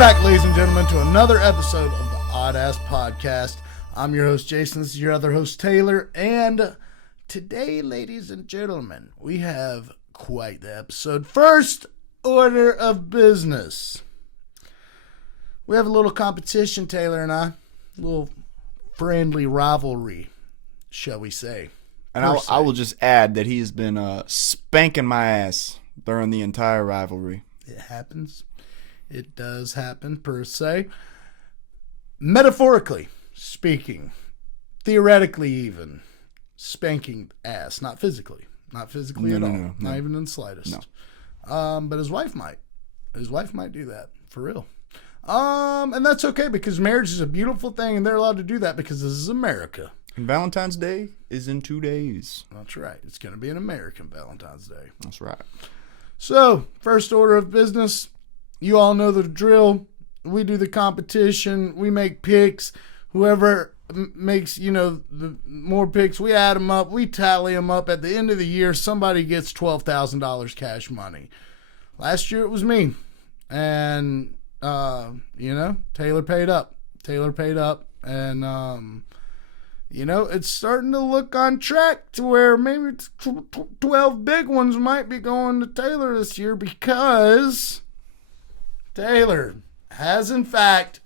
back, ladies and gentlemen, to another episode of the Oddass podcast. I'm your host, Jason. This is your other host, Taylor. And today, ladies and gentlemen, we have quite the episode. First order of business. We have a little competition, Taylor and I. A little friendly rivalry, shall we say. And I will just add that he's been spanking my ass during the entire rivalry. It happens. It does happen, per se. Metaphorically speaking, theoretically even, spanking ass. Not physically. Not physically at all. No. Not even in the slightest. No. But his wife might. His wife might do that. For real. And that's okay because marriage is a beautiful thing and they're allowed to do that because this is America. And Valentine's Day is in 2 days. That's right. It's going to be an American Valentine's Day. That's right. So, first order of business. You all know the drill. We do the competition. We make picks. Whoever makes, the more picks, we add them up. We tally them up. At the end of the year, somebody gets $12,000 cash money. Last year, it was me. And, Taylor paid up. And, it's starting to look on track to where maybe 12 big ones might be going to Taylor this year because Taylor has, in fact,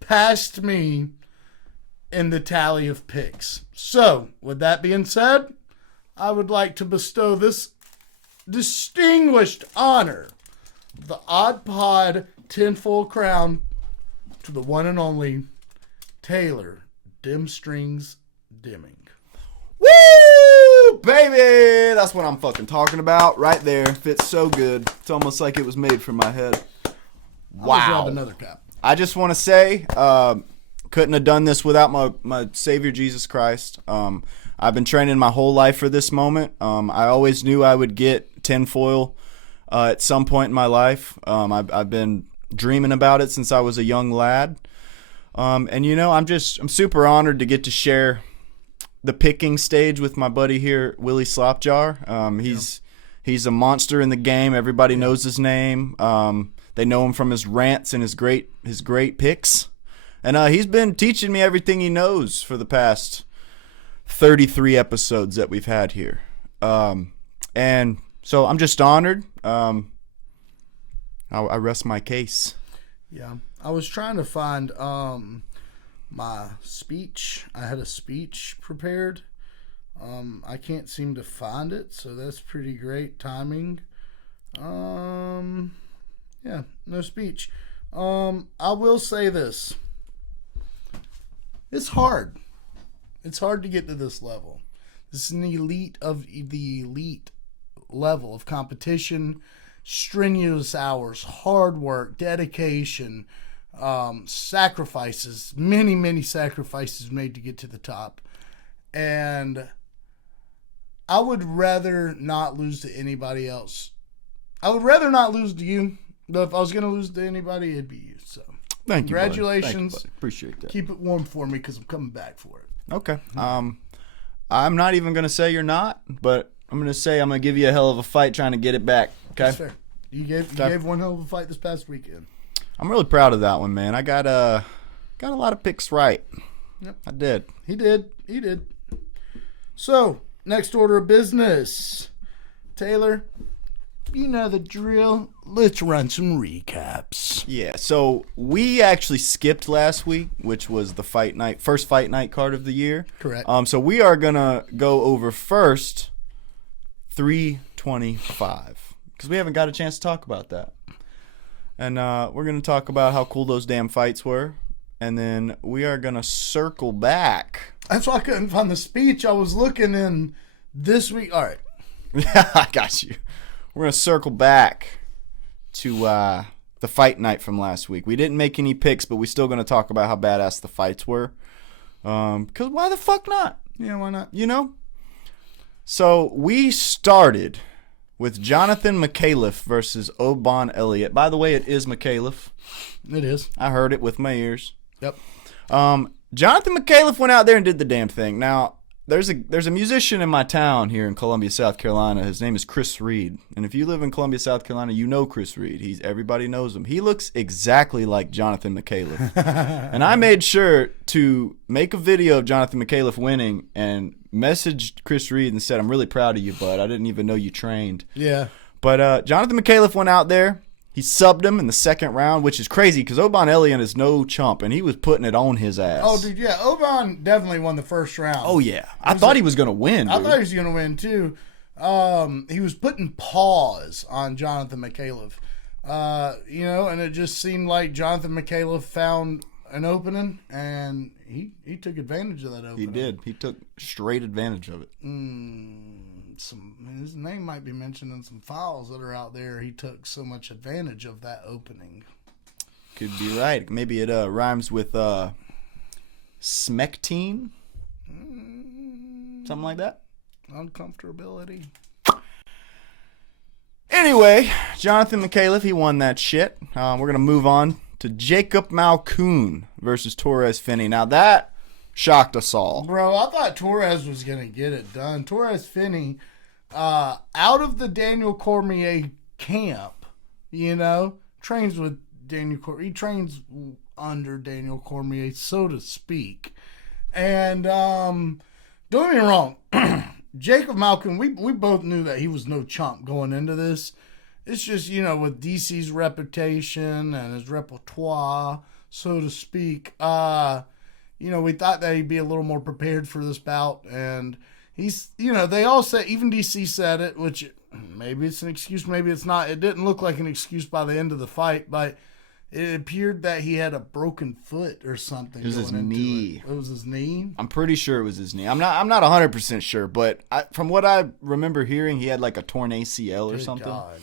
passed me in the tally of picks. So, with that being said, I would like to bestow this distinguished honor, the Odd Pod tinfoil crown, to the one and only Taylor Dim Strings Dimming. Woo! Baby! That's what I'm fucking talking about right there. Fits so good. It's almost like it was made for my head. Wow. Another cup. I just want to say, couldn't have done this without my Savior Jesus Christ. I've been training my whole life for this moment. I always knew I would get tinfoil at some point in my life. I've been dreaming about it since I was a young lad. I'm super honored to get to share the picking stage with my buddy here, Willie Slopjar. He's a monster in the game. Everybody knows his name. They know him from his rants and his great picks. And he's been teaching me everything he knows for the past 33 episodes that we've had here. And so I'm just honored. I rest my case. Yeah. I was trying to find my speech. I had a speech prepared. I can't seem to find it, so that's pretty great timing. Yeah, no speech. I will say this. It's hard. It's hard to get to this level. This is an elite of the elite level of competition, strenuous hours, hard work, dedication, sacrifices, many sacrifices made to get to the top. And I would rather not lose to anybody else. I would rather not lose to you. But if I was going to lose to anybody, it'd be you. So, thank you, congratulations. Thank you, buddy. Appreciate that. Keep it warm for me because I'm coming back for it. Okay. I'm not even going to say you're not, but I'm going to say I'm going to give you a hell of a fight trying to get it back. Okay? That's fair. You gave one hell of a fight this past weekend. I'm really proud of that one, man. I got a lot of picks right. Yep. I did. He did. So, next order of business. Taylor, you know the drill. Let's run some recaps. Yeah, so we actually skipped last week, which was the first Fight Night card of the year. Correct. So we are going to go over first 325 because we haven't got a chance to talk about that. And we're going to talk about how cool those damn fights were. And then we are going to circle back. That's why I couldn't find the speech. I was looking in this week. All right. Yeah, I got you. We're going to circle back to the fight night from last week. We didn't make any picks, but we're still going to talk about how badass the fights were. Because why the fuck not? Yeah, why not? So we started with Jonathan McAuliffe versus Oban Elliott. By the way, it is McAuliffe. It is. I heard it with my ears. Yep. Jonathan McAuliffe went out there and did the damn thing. Now, there's a musician in my town here in Columbia, South Carolina. His name is Chris Reed. And if you live in Columbia, South Carolina, you know Chris Reed. Everybody knows him. He looks exactly like Jonathan McCaleb. And I made sure to make a video of Jonathan McCaleb winning and messaged Chris Reed and said, I'm really proud of you, bud. I didn't even know you trained. Yeah. But Jonathan McCaleb went out there. He subbed him in the second round, which is crazy because Oban Elliott is no chump, and he was putting it on his ass. Oh, dude, yeah. Oban definitely won the first round. Oh, yeah. I thought he was going to win, dude. I thought he was going to win, too. He was putting paws on Jonathan McCaleb. And it just seemed like Jonathan McCaleb found an opening, and he took advantage of that opening. He did. He took straight advantage of it. His name might be mentioned in some files that are out there. He took so much advantage of that opening. Could be right. Maybe it rhymes with smectine? Something like that? Uncomfortability. Anyway, Jonathan McCaleb, he won that shit. We're going to move on to Jacob Malkoun versus Torres Finney. Now that shocked us all. Bro, I thought Torres was going to get it done. Torres Finney, out of the Daniel Cormier camp, trains with Daniel Cormier. He trains under Daniel Cormier, so to speak. And don't get me wrong, Jacob Malkoun, we both knew that he was no chump going into this. It's just, with DC's reputation and his repertoire, so to speak, we thought that he'd be a little more prepared for this bout. And he's, they all say, even DC said it, which maybe it's an excuse, maybe it's not. It didn't look like an excuse by the end of the fight, but it appeared that he had a broken foot or something. It was his knee. It was his knee? I'm pretty sure it was his knee. I'm not 100% sure, but from what I remember hearing, he had like a torn ACL or something. God.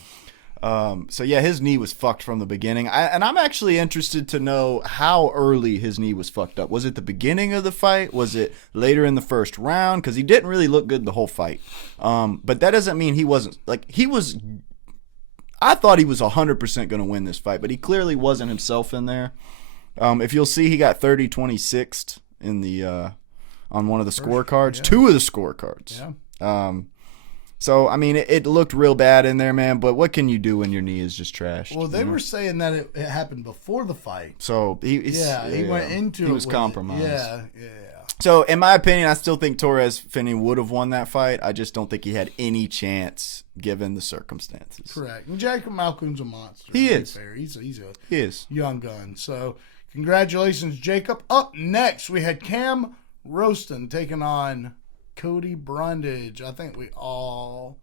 So yeah, his knee was fucked from the beginning. And I'm actually interested to know how early his knee was fucked up. Was it the beginning of the fight? Was it later in the first round? Because he didn't really look good the whole fight. But that doesn't mean he wasn't. I thought he was 100% going to win this fight, but he clearly wasn't himself in there. If you'll see, he got 30-26 in the on one of the scorecards. Yeah. Two of the scorecards. Yeah. So, I mean, it looked real bad in there, man, but what can you do when your knee is just trashed? Well, they were saying that it happened before the fight. So, he went into it. He was compromised. Yeah. So, in my opinion, I still think Torres Finney would have won that fight. I just don't think he had any chance given the circumstances. Correct. And Jacob Malkoun's a monster. He is. Fair. He's a young gun. So, congratulations, Jacob. Up next, we had Cam Roston taking on Cody Brundage. I think we all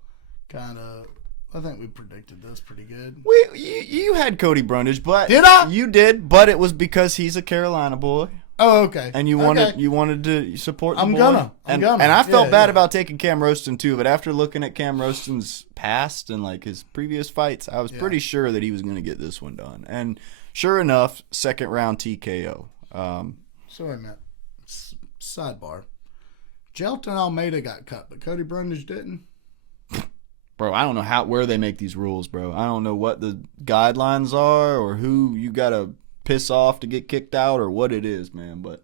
I think we predicted this pretty good. You had Cody Brundage, but did I? You did, but it was because he's a Carolina boy. Oh, okay. And you wanted to support the boy. I'm gonna. And I felt bad about taking Cam Roston too, but after looking at Cam Roston's past and like his previous fights, I was pretty sure that he was going to get this one done. And sure enough, second round TKO. Sorry, Matt. Sidebar. Jelton Almeida got cut, but Cody Brundage didn't. Bro, I don't know where they make these rules, bro. I don't know what the guidelines are or who you got to piss off to get kicked out or what it is, man. But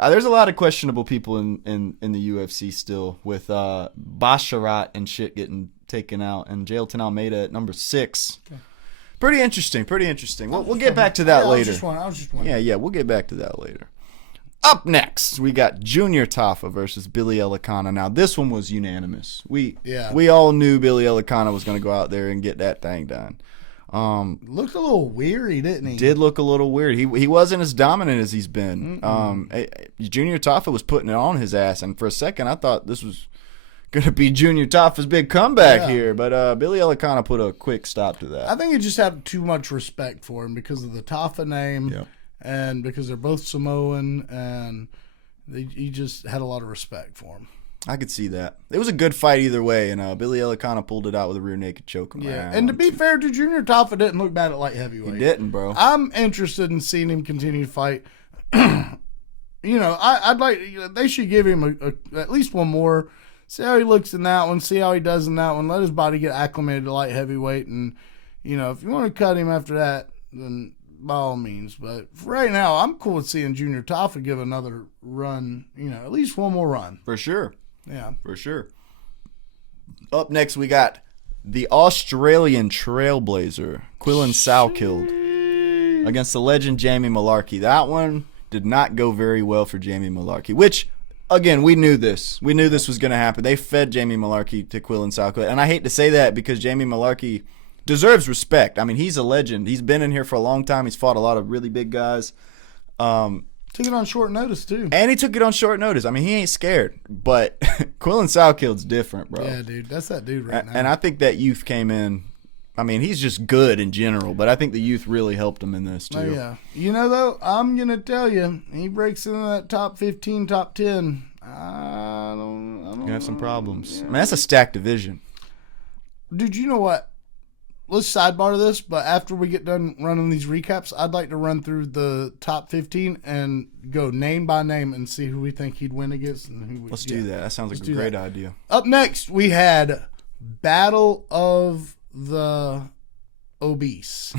there's a lot of questionable people in the UFC still with Basharat and shit getting taken out and Jelton Almeida at number 6. Okay. Pretty interesting. We'll get back to that later. I was just wondering. Yeah, we'll get back to that later. Up next, we got Junior Tafa versus Billy Elikana. Now, this one was unanimous. We all knew Billy Elikana was going to go out there and get that thing done. Looked a little weary, didn't he? Did look a little weird. He wasn't as dominant as he's been. Junior Tafa was putting it on his ass, and for a second, I thought this was going to be Junior Tafa's big comeback here, but Billy Elikana put a quick stop to that. I think he just had too much respect for him because of the Tafa name. Yeah. And because they're both Samoan, and he just had a lot of respect for him. I could see that. It was a good fight either way, and Billy Elikana pulled it out with a rear naked choke. Yeah, and to be fair to Junior Tafa, didn't look bad at light heavyweight. He didn't, bro. I'm interested in seeing him continue to fight. I'd like they should give him at least one more. See how he looks in that one. See how he does in that one. Let his body get acclimated to light heavyweight, and if you want to cut him after that, then by all means. But right now, I'm cool with seeing Junior Taffa give another run, at least one more run. For sure. Yeah. For sure. Up next, we got the Australian Trailblazer, Quillen Salkeld, against the legend Jamie Malarkey. That one did not go very well for Jamie Malarkey, which, again, we knew this. We knew this was going to happen. They fed Jamie Malarkey to Quillen Salkeld. And I hate to say that because Jamie Malarkey deserves respect. I mean, he's a legend. He's been in here for a long time. He's fought a lot of really big guys. Took it on short notice, too. And he took it on short notice. I mean, he ain't scared. But Quillen Salkeld's different, bro. Yeah, dude. That's that dude right now. And I think that youth came in. I mean, he's just good in general, but I think the youth really helped him in this, too. Oh, yeah. Though, I'm going to tell you, he breaks into that top 15, top 10. I don't You're going to have some problems. Yeah. I mean, that's a stacked division. Dude, you know what? Let's sidebar this, but after we get done running these recaps, I'd like to run through the top 15 and go name by name and see who we think he'd win against. And who Let's do that. That sounds like a great idea. Up next, we had Battle of the Obese.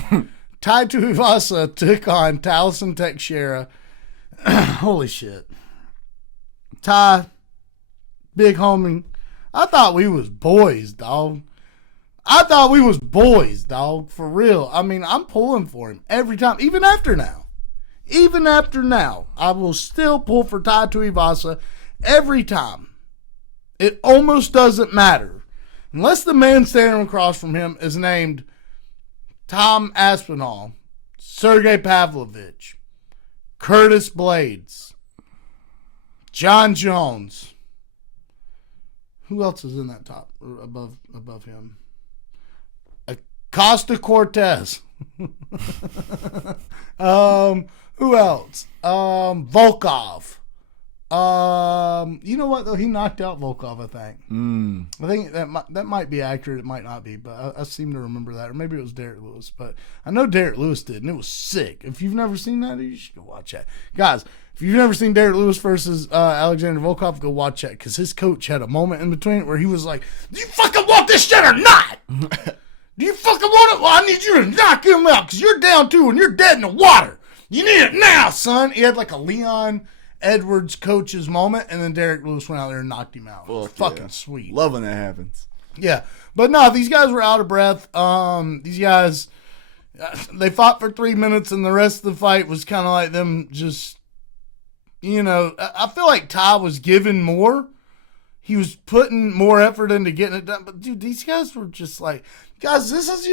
Tai Tuivasa took on Taliesin Teixeira. Holy shit. Ty, big homie, I thought we was boys, dog. For real. I mean, I'm pulling for him every time, even after now. I will still pull for Tai Tuivasa every time. It almost doesn't matter. Unless the man standing across from him is named Tom Aspinall, Sergey Pavlovich, Curtis Blades, John Jones. Who else is in that top or above him? Costa Cortez. Who else? Volkov. You know what though? He knocked out Volkov, I think. I think that might be accurate. It might not be, but I seem to remember that. Or maybe it was Derek Lewis, but I know Derek Lewis did, and it was sick. If you've never seen that, you should go watch that. Guys, if you've never seen Derek Lewis versus Alexander Volkov, go watch that, because his coach had a moment in between where he was like, "Do you fucking want this shit or not? Do you fucking want it? Well, I need you to knock him out, because you're down 2 and you're dead in the water. You need it now, son." He had like a Leon Edwards coach's moment, and then Derek Lewis went out there and knocked him out. Fucking sweet. Love when that happens. Yeah. But no, these guys were out of breath. These guys, they fought for 3 minutes, and the rest of the fight was kind of like them just, I feel like Ty was giving more. He was putting more effort into getting it done. But dude, these guys were just like, guys, this is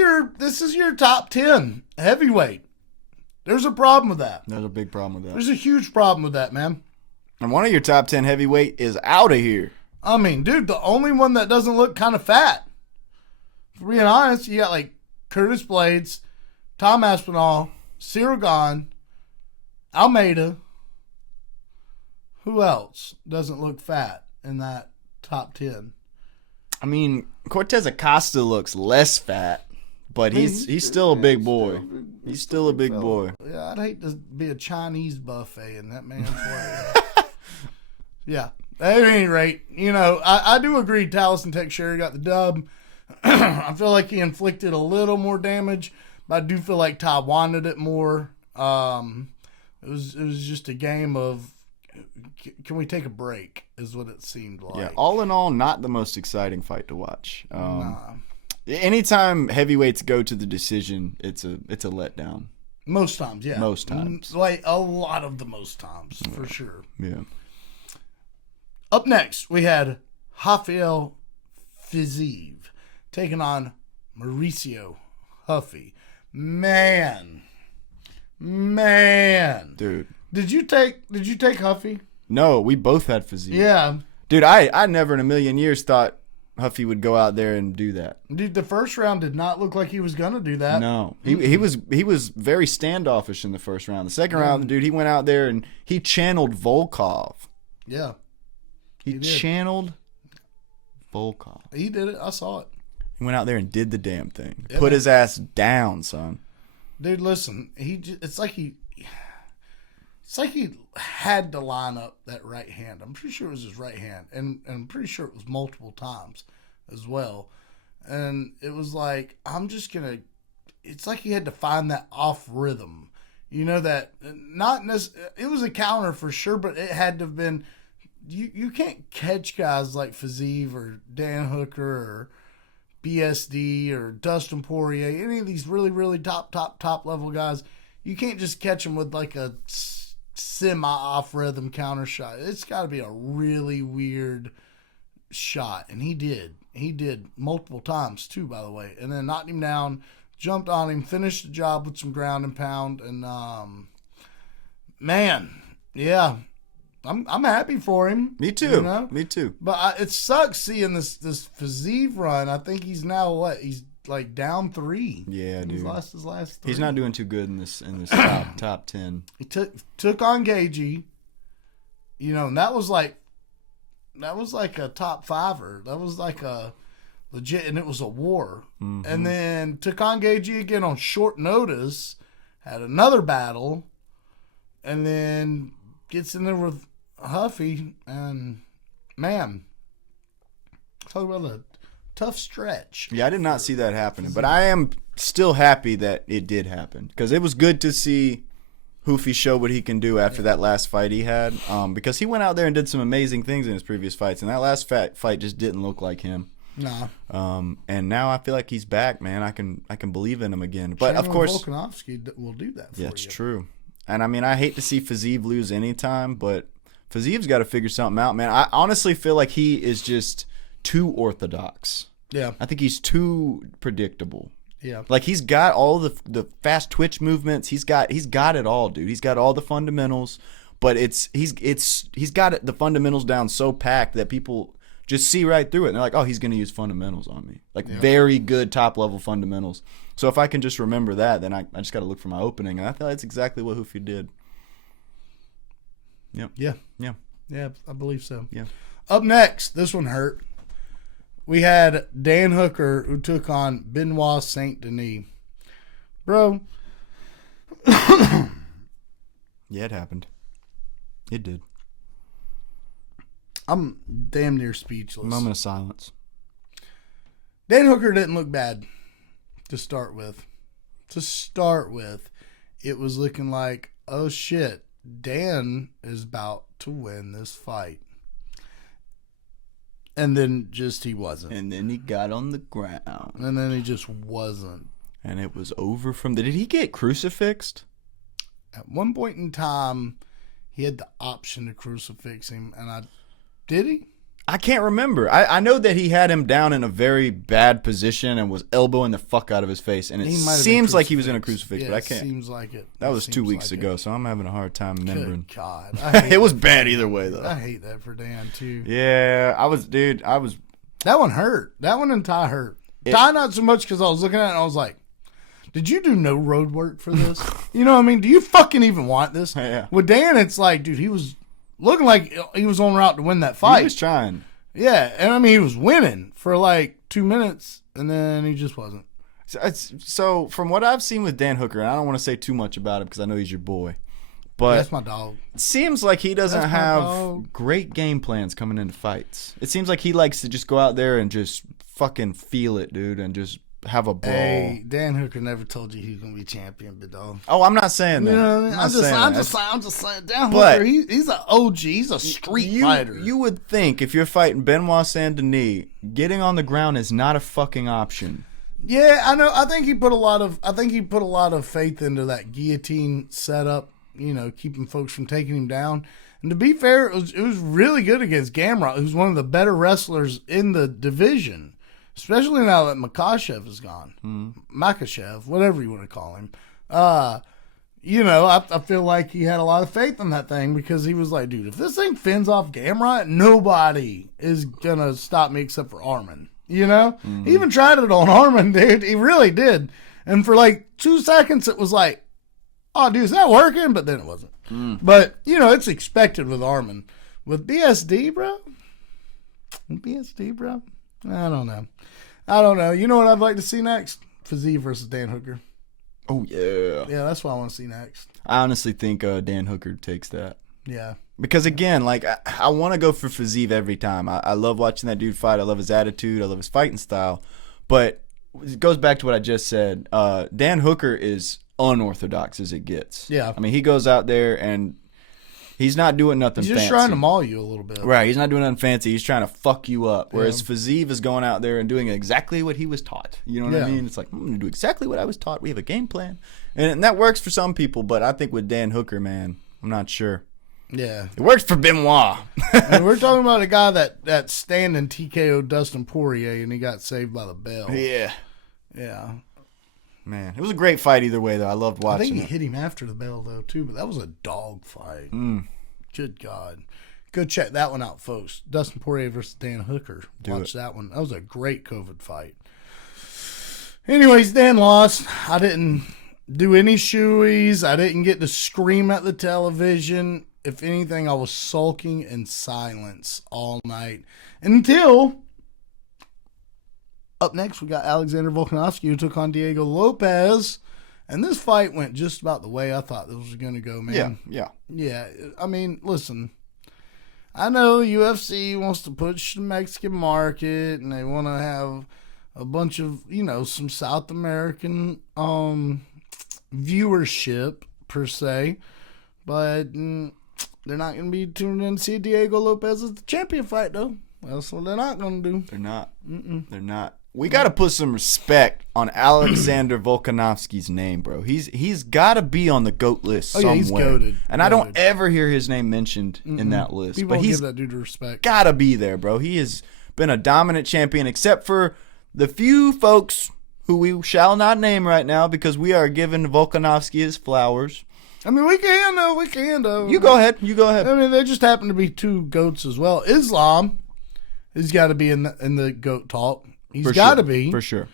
your top 10 heavyweight. There's a problem with that. There's a big problem with that. There's a huge problem with that, man. And one of your top 10 heavyweight is out of here. I mean, dude, the only one that doesn't look kind of fat. For being honest, you got like Curtis Blades, Tom Aspinall, Cyril Gahn, Almeida. Who else doesn't look fat in that top 10? I mean, Cortez Acosta looks less fat, but he's still a big boy. He's still a big boy. Yeah, I'd hate to be a Chinese buffet in that man's way. Yeah. At any rate, I do agree Taliesin Teixeira got the dub. I feel like he inflicted a little more damage, but I do feel like Ty wanted it more. It was just a game of, can we take a break, is what it seemed like. Yeah, all in all, not the most exciting fight to watch. Nah. Anytime heavyweights go to the decision, it's a letdown. Most times, yeah. Most times. Like a lot of the most times, for sure. Yeah. Up next, we had Rafael Fiziev taking on Mauricio Huffy. Man. Dude. Did you take Huffy? No, we both had Fiziev. Yeah. Dude, I never in a million years thought Huffy would go out there and do that. Dude, the first round did not look like he was going to do that. No. He was very standoffish in the first round. The second round, dude, he went out there and he channeled Volkov. Yeah. He channeled Volkov. He did it. I saw it. He went out there and did the damn thing. Yeah, Put his ass down, son. Dude, listen. It's like he had to line up that right hand. I'm pretty sure it was his right hand. And I'm pretty sure it was multiple times as well. And it was like, it's like he had to find that off rhythm. You know that it was a counter for sure, but it had to have been. You can't catch guys like Fiziev or Dan Hooker or BSD or Dustin Poirier, any of these really, really top level guys. You can't just catch them with like a semi-off rhythm counter shot. It's got to be a really weird shot, and he did. He did multiple times too, by the way, and then knocked him down, jumped on him, finished the job with some ground and pound, and man, yeah. I'm happy for him. Me too. You know? Me too. But it sucks seeing this Fiziev run. I think he's now what? He's like down 3. Yeah, dude. He's lost his last 3. He's not doing too good in this top 10. He took on Gagey. You know, and that was like a top 5er. That was like a legit, and it was a war. Mm-hmm. And then took on Gagey again on short notice. Had another battle, and then gets in there with Huffy, and man, talk about a tough stretch. Yeah, I did not see that happening, but I am still happy that it did happen because it was good to see Huffy show what he can do after that last fight he had. Because he went out there and did some amazing things in his previous fights, and that last fight just didn't look like him. No. And now I feel like he's back, man. I can believe in him again. But of course, Volkanovski will do that for you. Yeah, it's true. And I mean, I hate to see Fiziev lose anytime, but Fiziev's got to figure something out, man. I honestly feel like he is just too orthodox. Yeah. I think he's too predictable. Yeah. Like he's got all the fast twitch movements. He's got it all, dude. He's got all the fundamentals, but he's got the fundamentals down so packed that people just see right through it. And they're like, oh, he's going to use fundamentals on me. Like very good top level fundamentals. So if I can just remember that, then I just got to look for my opening. And I feel that's exactly what Huffy did. Yep. Yeah. Yeah. Yeah, I believe so. Yeah. Up next, this one hurt. We had Dan Hooker, who took on Benoit Saint Denis. Bro. Yeah, it happened. It did. I'm damn near speechless. Moment of silence. Dan Hooker didn't look bad to start with. It was looking like, oh shit, Dan is about to win this fight. And then just he wasn't. And then he got on the ground. And then he just wasn't. And it was over from there. Did he get crucifixed? At one point in time, he had the option to crucifix him. And did he? I can't remember. I know that he had him down in a very bad position and was elbowing the fuck out of his face. And it seems like he was in a crucifix, but I can't. It seems like it. That was 2 weeks ago, so I'm having a hard time remembering. Good God. It was bad either way, though. I hate that for Dan, too. Yeah, I was. That one hurt. That one and Ty hurt. Ty not so much because I was looking at it and I was like, did you do no road work for this? You know what I mean? Do you fucking even want this? Yeah. With Dan, it's like, dude, he was looking like he was on route to win that fight. He was trying. Yeah, and I mean, he was winning for like 2 minutes, and then he just wasn't. So from what I've seen with Dan Hooker, and I don't want to say too much about him because I know he's your boy, but that's my dog. It seems like he doesn't have great game plans coming into fights. It seems like he likes to just go out there and just fucking feel it, dude, and just have a brawl. Hey, Dan Hooker never told you he was gonna be champion, big dog. Oh, I'm not saying that. You know what I mean? I'm just saying. Dan Hooker, he's an OG. He's a street fighter. You would think if you're fighting Benoit Saint Denis, getting on the ground is not a fucking option. Yeah, I know. I think he put a lot of faith into that guillotine setup. You know, keeping folks from taking him down. And to be fair, it was really good against Gamrot, who's one of the better wrestlers in the division. Especially now that Makhachev is gone. Makhachev, whatever you want to call him. You know, I feel like he had a lot of faith in that thing because he was like, dude, if this thing fins off Gamrot, nobody is going to stop me except for Armin. You know? He even tried it on Armin, dude. He really did. And for like 2 seconds, it was like, oh, dude, is that working? But then it wasn't. But, you know, it's expected with Armin. With BSD, bro? I don't know. You know what I'd like to see next? Fiziev versus Dan Hooker. Oh, yeah. Yeah, that's what I want to see next. I honestly think Dan Hooker takes that. Yeah. Because, again, like, I want to go for Fiziev every time. I love watching that dude fight. I love his attitude. I love his fighting style. But it goes back to what I just said. Dan Hooker is unorthodox as it gets. Yeah. I mean, he goes out there and he's not doing nothing fancy. He's just trying to maul you a little bit. Right. He's not doing nothing fancy. He's trying to fuck you up. Whereas Fiziev is going out there and doing exactly what he was taught. You know what I mean? It's like, I'm going to do exactly what I was taught. We have a game plan. And that works for some people, but I think with Dan Hooker, man, I'm not sure. Yeah. It works for Benoit. And we're talking about a guy that standing TKO'd Dustin Poirier, and he got saved by the bell. Yeah. Yeah. Man, it was a great fight either way, though. I loved watching I think he hit him after the bell, though, too, but that was a dog fight. Good God. Go check that one out, folks. Dustin Poirier versus Dan Hooker. Watch that one. That was a great COVID fight. Anyways, Dan lost. I didn't do any shoeys. I didn't get to scream at the television. If anything, I was sulking in silence all night until up next we got Alexander Volkanovski, who took on Diego Lopez, and this fight went just about the way I thought this was going to go, man. Yeah. I mean, listen, I know UFC wants to push the Mexican market, and they want to have a bunch of, some South American viewership per se, but they're not going to be tuned in to see Diego Lopez as the champion fight, though. That's what they're not going to do. They're not. They're not. We got to put some respect on Alexander Volkanovski's name, bro. He's got to be on the GOAT list somewhere. He's goated. And I don't ever hear his name mentioned in that list. People but he's give that dude respect. Got to be there, bro. He has been a dominant champion, except for the few folks who we shall not name right now because we are giving Volkanovski his flowers. I mean, we can, though. You go ahead. I mean, they just happen to be two GOATs as well. Islam has got to be in the GOAT talk. He's got to be. For sure.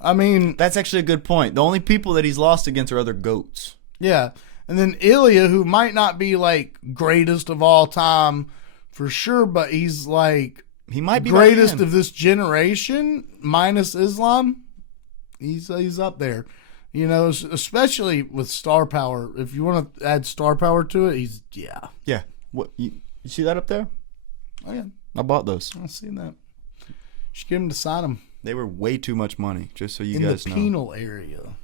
I mean, that's actually a good point. The only people that he's lost against are other GOATs. Yeah. And then Ilya, who might not be like greatest of all time for sure, but he's like he might be greatest of this generation minus Islam. He's up there. Especially with star power. If you want to add star power to it, Yeah. What you see that up there? Oh yeah. I bought those. I've seen that. Should get him to sign them. They were way too much money, just so you guys know. In the penal area.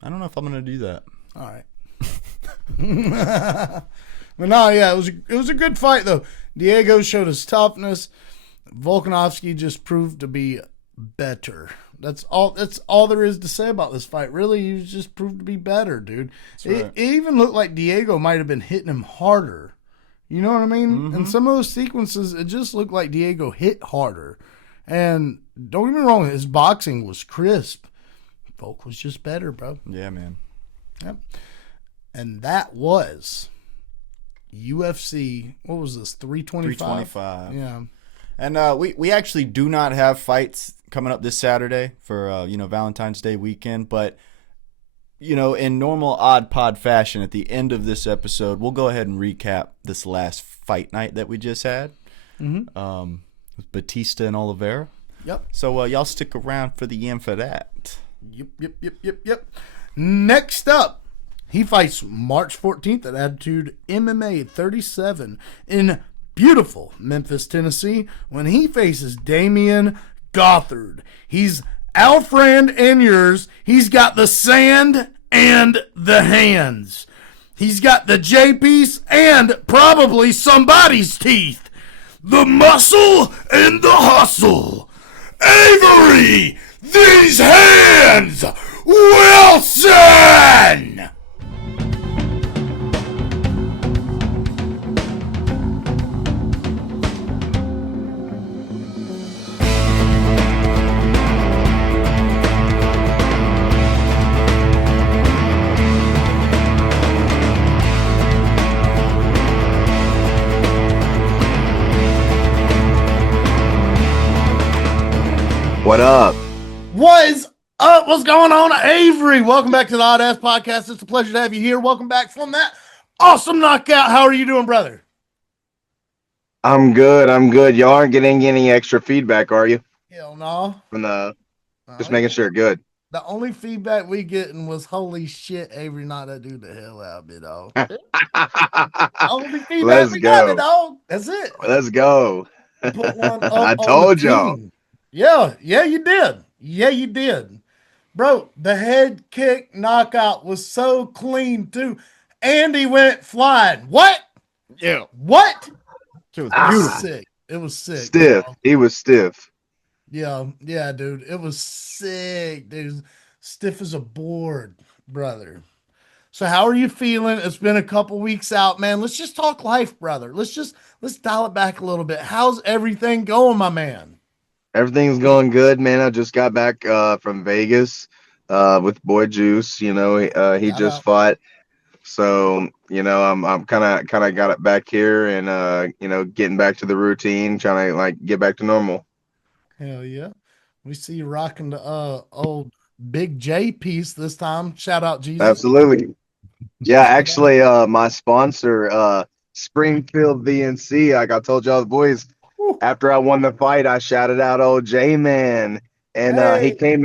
I don't know if I'm gonna do that. All right. But no, yeah, it was a good fight though. Diego showed his toughness. Volkanovski just proved to be better. That's all there is to say about this fight. Really, he just proved to be better, dude. Right. It even looked like Diego might have been hitting him harder. You know what I mean? Mm-hmm. In some of those sequences, it just looked like Diego hit harder. And don't get me wrong, his boxing was crisp. Volk was just better, bro. Yeah, man. Yep. And that was UFC, what was this, 325? 325. Yeah. And we actually do not have fights coming up this Saturday for, Valentine's Day weekend. But, in normal odd pod fashion, at the end of this episode, we'll go ahead and recap this last fight night that we just had. Mm-hmm. With Bautista and Oliveira. Yep. So y'all stick around for the end for that. Yep. Next up, he fights March 14th at Attitude MMA 37 in beautiful Memphis, Tennessee, when he faces Damian Gothard. He's our friend and yours. He's got the sand and the hands. He's got the J-piece and probably somebody's teeth. The muscle and the hustle. Avery, these hands, Wilson! What up? What is up? What's going on, Avery? Welcome back to the Oddass podcast. It's a pleasure to have you here. Welcome back from that awesome knockout. How are you doing, brother? I'm good. Y'all aren't getting any extra feedback, are you? Hell no. From just making sure. Good. The only feedback we getting was, holy shit, Avery, not that dude the hell out of me, dog. Only feedback we got, it, dog. That's it. Let's go. Put one up I told y'all. Yeah, you did. Bro, the head kick knockout was so clean too. And he went flying. What? Yeah. What? It was It was Ah, beautiful. sick. It was sick, big stiff. dog. He was stiff. Yeah, dude. It was sick, dude. Stiff as a board, brother. So how are you feeling? It's been a couple weeks out, man. Let's just talk life, brother. Let's dial it back a little bit. How's everything going, my man? Everything's going good, man. I just got back from Vegas with Boy Juice. He Shout just out. fought. So, I'm kind of got it back here and getting back to the routine, trying to like get back to normal. Hell yeah. We see you rocking the old Big J piece this time. Shout out Jesus. Absolutely. Yeah, Shout out. actually, my sponsor, Springfield VNC, like I told y'all the boys, Woo. after I won the fight, I shouted out old J Man, and Hey, he came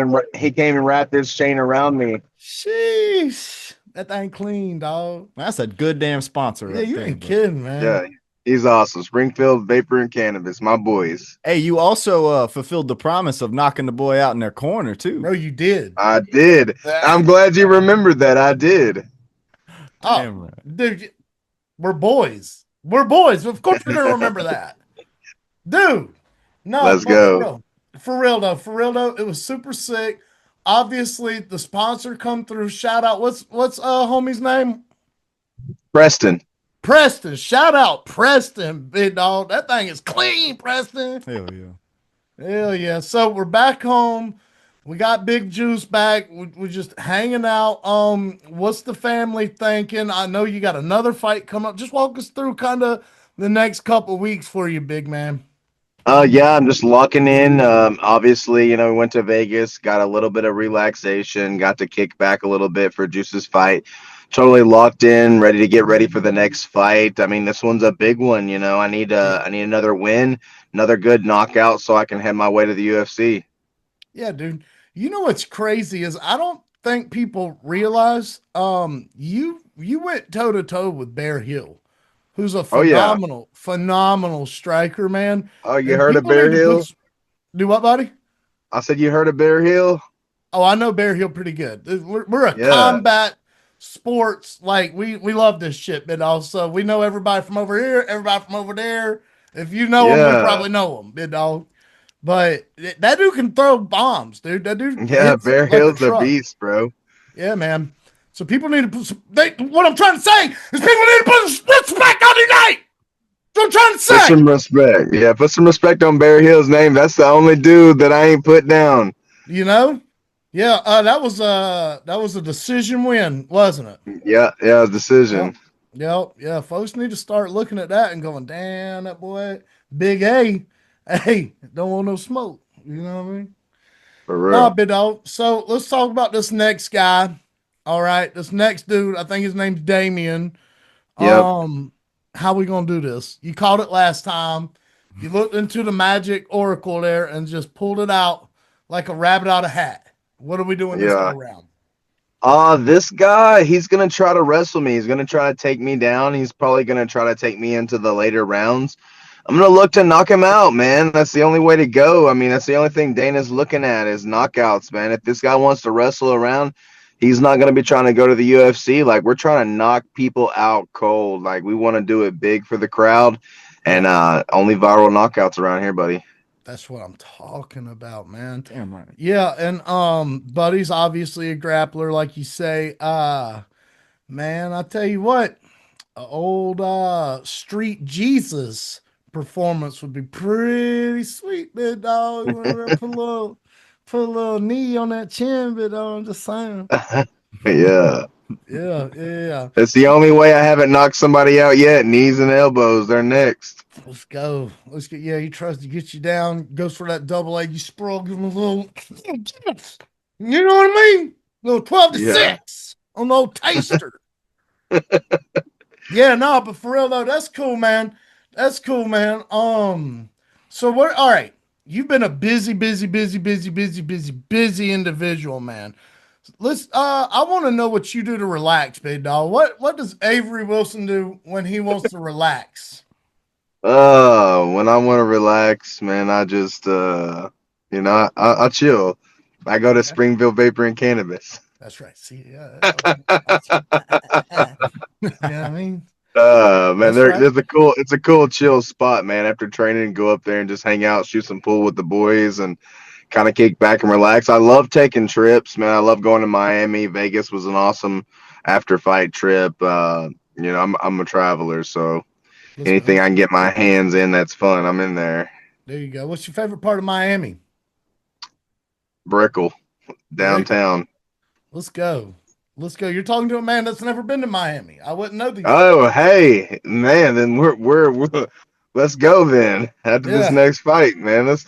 and wrapped his chain around me. sheesh. That thing clean, dog. That's a good damn sponsor Yeah, right you there, ain't bro. kidding, man. Yeah, he's awesome. Springfield Vapor and Cannabis, my boys. Hey, you also fulfilled the promise of knocking the boy out in their corner too. Bro, you did. I did. I'm glad you remembered that. I did. Oh, Damn right. dude, we're boys. We're boys. Of course we're gonna remember that. Dude. No, Let's but go. for real though, it was super sick. Obviously, the sponsor come through. Shout out. What's homie's name? Preston. Preston. Shout out Preston, big dog. That thing is clean, Preston. Hell yeah. Hell yeah. So we're back home. We got Big Juice back. We're just hanging out. What's the family thinking? I know you got another fight coming up. Just walk us through kind of the next couple weeks for you, big man. Yeah, I'm just locking in. Obviously, we went to Vegas, got a little bit of relaxation, got to kick back a little bit for Juice's fight. Totally locked in, ready to get ready for the next fight. I mean, this one's a big one. I need another win, another good knockout, so I can head my way to the UFC. Yeah, dude. You know what's crazy is I don't think people realize you went toe to toe with Bear Hill, who's a Oh yeah. phenomenal striker, man. Oh, you And heard of people Bear need to Hill? do what, buddy? I said you heard of Bear Hill? Oh, I know Bear Hill pretty good. We're a Yeah. combat sports, like we love this shit, but also we know everybody from over here, everybody from over there. If you know them, we Yeah. probably know them, big dog. But that dude can throw bombs, dude. That dude Yeah, hits Bear like a Hill's a truck. beast, bro. Yeah, man. So people need to put what I'm trying to say is people need to put some respect on your name. That's what I'm trying to Put say. some respect. Yeah, put some respect on Bear Hill's name. That's the only dude that I ain't put down. You know? Yeah, that was a decision win, wasn't it? Yeah, Yep. decision. Yep. Yeah. Folks need to start looking at that and going, damn, that boy, Big A. Hey, don't want no smoke. You know what I mean? For Nah, real. big dog. So let's talk about this next guy. All right. This next dude, I think his name's Damien. Yep. How we gonna do this? You called it last time. You looked into the magic oracle there and just pulled it out like a rabbit out of a hat. What are we doing this Yeah. go round? This guy, he's gonna try to wrestle me. He's gonna try to take me down. He's probably gonna try to take me into the later rounds. I'm gonna look to knock him out, man. That's the only way to go. I mean, that's the only thing Dana's looking at is knockouts, man. If this guy wants to wrestle around, he's not gonna be trying to go to the UFC. Like we're trying to knock people out cold. Like we want to do it big for the crowd, and only viral knockouts around here, buddy. That's what I'm talking about, man. Damn right. Yeah, and Buddy's obviously a grappler, like you say. Man, I tell you what, a old Street Jesus performance would be pretty sweet, big dog. Put a little knee on that chin, big dog. I'm just saying. Yeah. Yeah. It's the only way I haven't knocked somebody out yet. Knees and elbows. They're next. Let's go. Let's get. Yeah, he tries to get you down. Goes for that double leg. You sprawl. Give him a little. You know what I mean? Little 12-6 on the old taster. Yeah, no, but for real though, that's cool, man. That's cool, man. So what? All right, you've been a busy individual, man. Let's. I want to know what you do to relax, big dog. What does Avery Wilson do when he wants to relax? When I want to relax, man, I just I chill. I go to Springville Vapor and Cannabis. That's right. See, yeah. Yeah, I mean, Man, that's right. it's a cool chill spot, man. After training, go up there and just hang out, shoot some pool with the boys, and kind of kick back and relax. I love taking trips, man. I love going to Miami. Vegas was an awesome after fight trip. I'm a traveler, so Let's anything go. I can get my hands in that's fun, I'm in there. There you go. What's your favorite part of Miami? Brickell, Brickell. downtown. Let's go. Let's go. You're talking to a man that's never been to Miami. I wouldn't know these. Oh, hey, man, then we're let's go then. After this Yeah, next fight, man, let's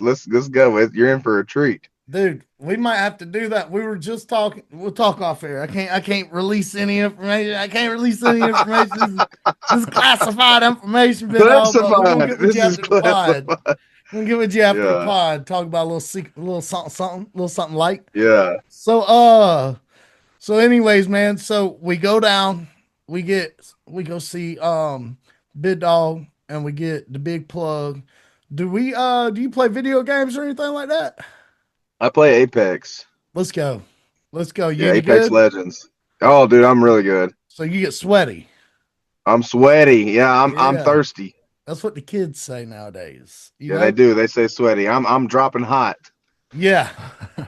go. You're in for a treat. dude, we might have to do that. We were just talking. We'll talk off air. I can't release any information. I can't release any information. This is classified information, bit all. But we're gonna Classified. get with This you is after the pod. classified. We're gonna get with you after the Yeah, pod. Talk about a little secret, a little something, something, a little something light. yeah. So anyways, man, so we go down, we go see Big Dog and we get the big plug. Do you play video games or anything like that? I play Apex. Let's go. Let's go. You Yeah, any Apex good? Legends. Oh, dude, I'm really good. So you get sweaty. I'm sweaty. Yeah, I'm Yeah. thirsty. That's what the kids say nowadays. You Yeah, know? they do. They say sweaty. I'm dropping hot. Yeah.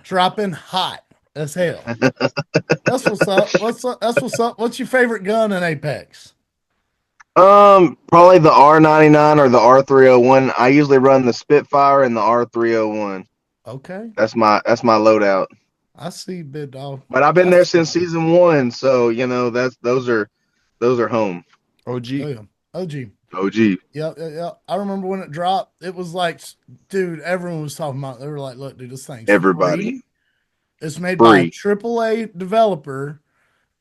Dropping hot as hell. That's what's up. That's what's up. What's your favorite gun in Apex? Probably the R99 or the R301. I usually run the Spitfire and the R301. Okay. That's my loadout. I see, Big Dog. But I've been there since season 1, so those are home. OG. Oh, yeah. OG. OG. Yeah. I remember when it dropped. It was like, dude, everyone was talking about. They were like, "Look, dude, this thing's Everybody. free. It's made by a Free. AAA developer.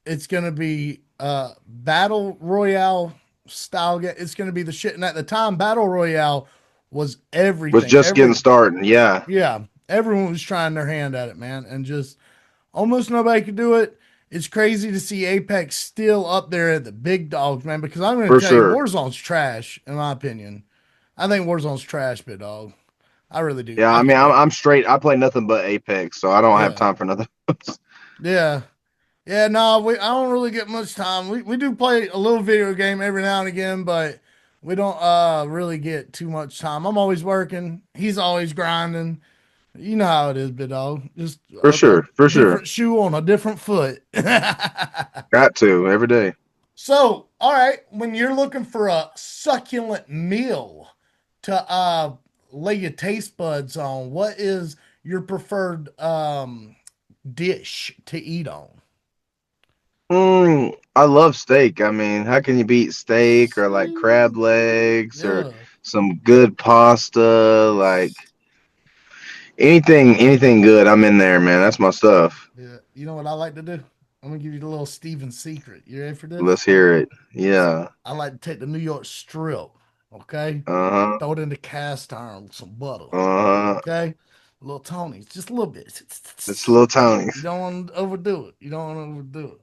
It's gonna be battle royale style game. It's gonna be the shit." And at the time, battle royale was everything. Was just getting started. Yeah. Yeah, everyone was trying their hand at it, man, and just almost nobody could do it. It's crazy to see Apex still up there at the big dogs, man, because I'm going to For tell sure. you, Warzone's trash, in my opinion. I think Warzone's trash, big dog. I really do. Yeah, I mean, I'm straight. I play nothing but Apex, so I don't have time for nothing else. Yeah. Yeah, no, I don't really get much time. We do play a little video game every now and again, but we don't really get too much time. I'm always working. He's always grinding. You know how it is, big dog. Just For sure. different shoe on a different foot. Got to every day. So, all right, when you're looking for a succulent meal to lay your taste buds on, what is your preferred dish to eat on? I love steak. I mean, how can you beat steak or like crab legs or Yeah. some good pasta? Like anything good, I'm in there, man. That's my stuff. Yeah. You know what I like to do? I'm gonna give you the little Steven secret. You ready for this? Let's hear it. Yeah. I like to take the New York strip, okay? Uh-huh. Throw it in the cast iron with some butter. Uh-huh. Okay? A little Tony's, just a little bit. It's little Tony's. You don't want to overdo it. You don't want to overdo it.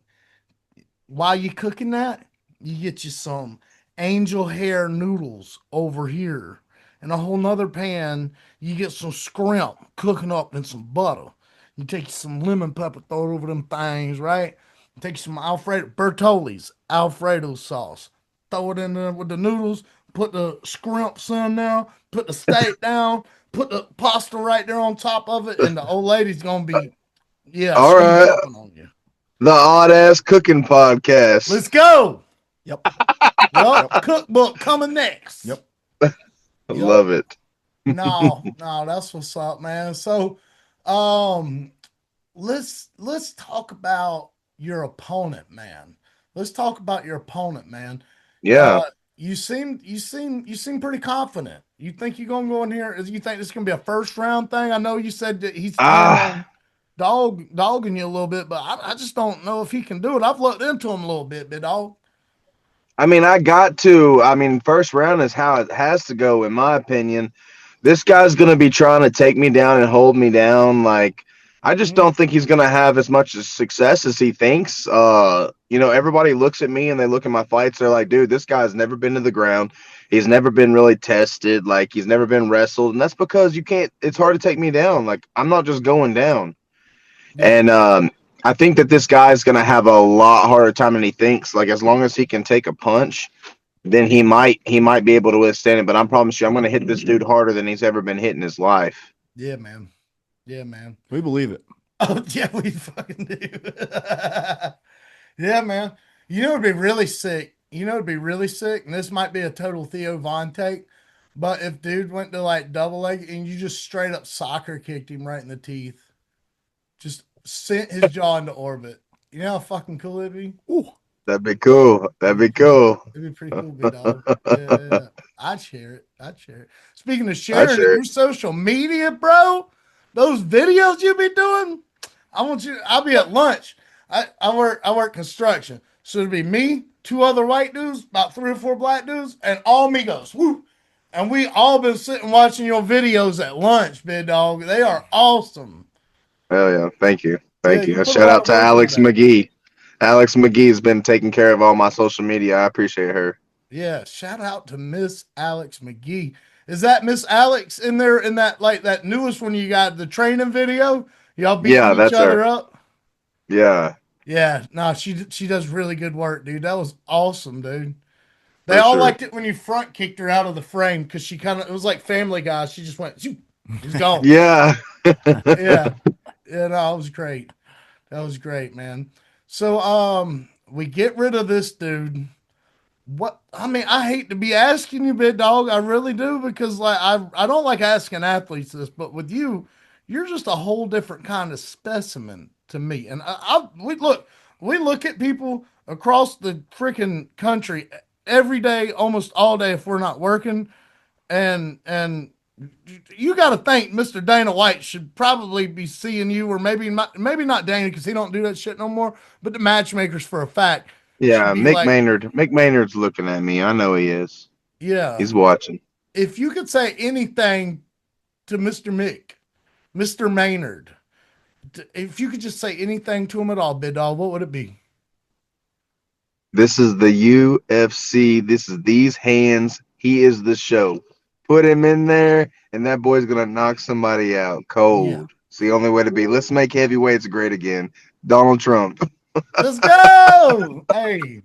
While you're cooking that, you get you some angel hair noodles over here. In a whole nother pan, you get some scrimp cooking up in some butter. You take some lemon pepper, throw it over them things, right? You take some Bertolli's Alfredo sauce, throw it in there with the noodles, put the scrimps in there, put the steak down, put the pasta right there on top of it, and the old lady's gonna be, All right. on you. The Oddass Cooking Podcast. Let's go. Yep. Yep. Cookbook coming next. Yep. I love it. No, that's what's up, man. So, let's talk about your opponent, man. Let's talk about your opponent, man. Yeah. You seem pretty confident. You think you're gonna go in here? You think this is gonna be a first round thing? I know you said that he's dogging you a little bit, but I just don't know if he can do it. I've looked into him a little bit, big dog. I mean, first round is how it has to go, in my opinion. This guy's going to be trying to take me down and hold me down. Like, I just don't think he's going to have as much success as he thinks. Everybody looks at me and they look at my fights. They're like, dude, this guy's never been to the ground. He's never been really tested. Like, he's never been wrestled. And that's because it's hard to take me down. Like, I'm not just going down. Yeah. And I think that this guy's gonna have a lot harder time than he thinks. Like as long as he can take a punch, then he might be able to withstand it. But I promise you, I'm gonna hit this dude harder than he's ever been hit in his life. Yeah, man. Yeah, man. We believe it. Oh, yeah, we fucking do. Yeah, man. You know, it'd be really sick. You know, it'd be really sick. And this might be a total Theo Von take. But if dude went to like double leg and you just straight up soccer kicked him right in the teeth, just sent his jaw into orbit. You know how fucking cool it'd be? Ooh. That'd be cool. That'd be cool. It'd be pretty cool, big dog. Yeah. I'd share it. I'd share it. Speaking of I sharing it, sure. your social media, bro, those videos you be doing, I'll be at lunch. I work construction. So it'd be me, two other white dudes, about 3 or 4 black dudes, and all Migos. Woo! And we all been sitting watching your videos at lunch, big dog. They are awesome. Hell yeah! Thank you. Yeah, Thank you you. put a Shout lot out of to work Alex into that. McGee. Alex McGee's been taking care of all my social media. I appreciate her. Yeah, shout out to Miss Alex McGee. Is that Miss Alex in there in that like that newest one you got the training video? Y'all beating Yeah, each that's other her. up? Yeah, Yeah, no, she does really good work, dude. That was awesome, dude. They for all sure. liked it when you front kicked her out of the frame because she kind of it was like Family Guy. She just went, shoot, he's gone. Yeah. Yeah, yeah, no, it was great. That was great, man. So, we get rid of this dude. What I mean, I hate to be asking you, big dog. I really do because like I don't like asking athletes this, but with you, you're just a whole different kind of specimen to me. And we look at people across the freaking country every day, almost all day if we're not working, and you got to think Mr. Dana White should probably be seeing you, or maybe not Dana because he don't do that shit no more. But the matchmakers for a fact should Yeah, be like, Mick Maynard's looking at me. I know he is. yeah. He's watching. If you could say anything to Mr. Mick, Mr. Maynard, if you could just say anything to him at all, big dog, what would it be? This is the UFC. This is these hands. He is the show. Put him in there, and that boy's gonna knock somebody out cold. Yeah. It's the only way to be. Let's make heavyweights great again. Donald Trump. Let's go. Hey,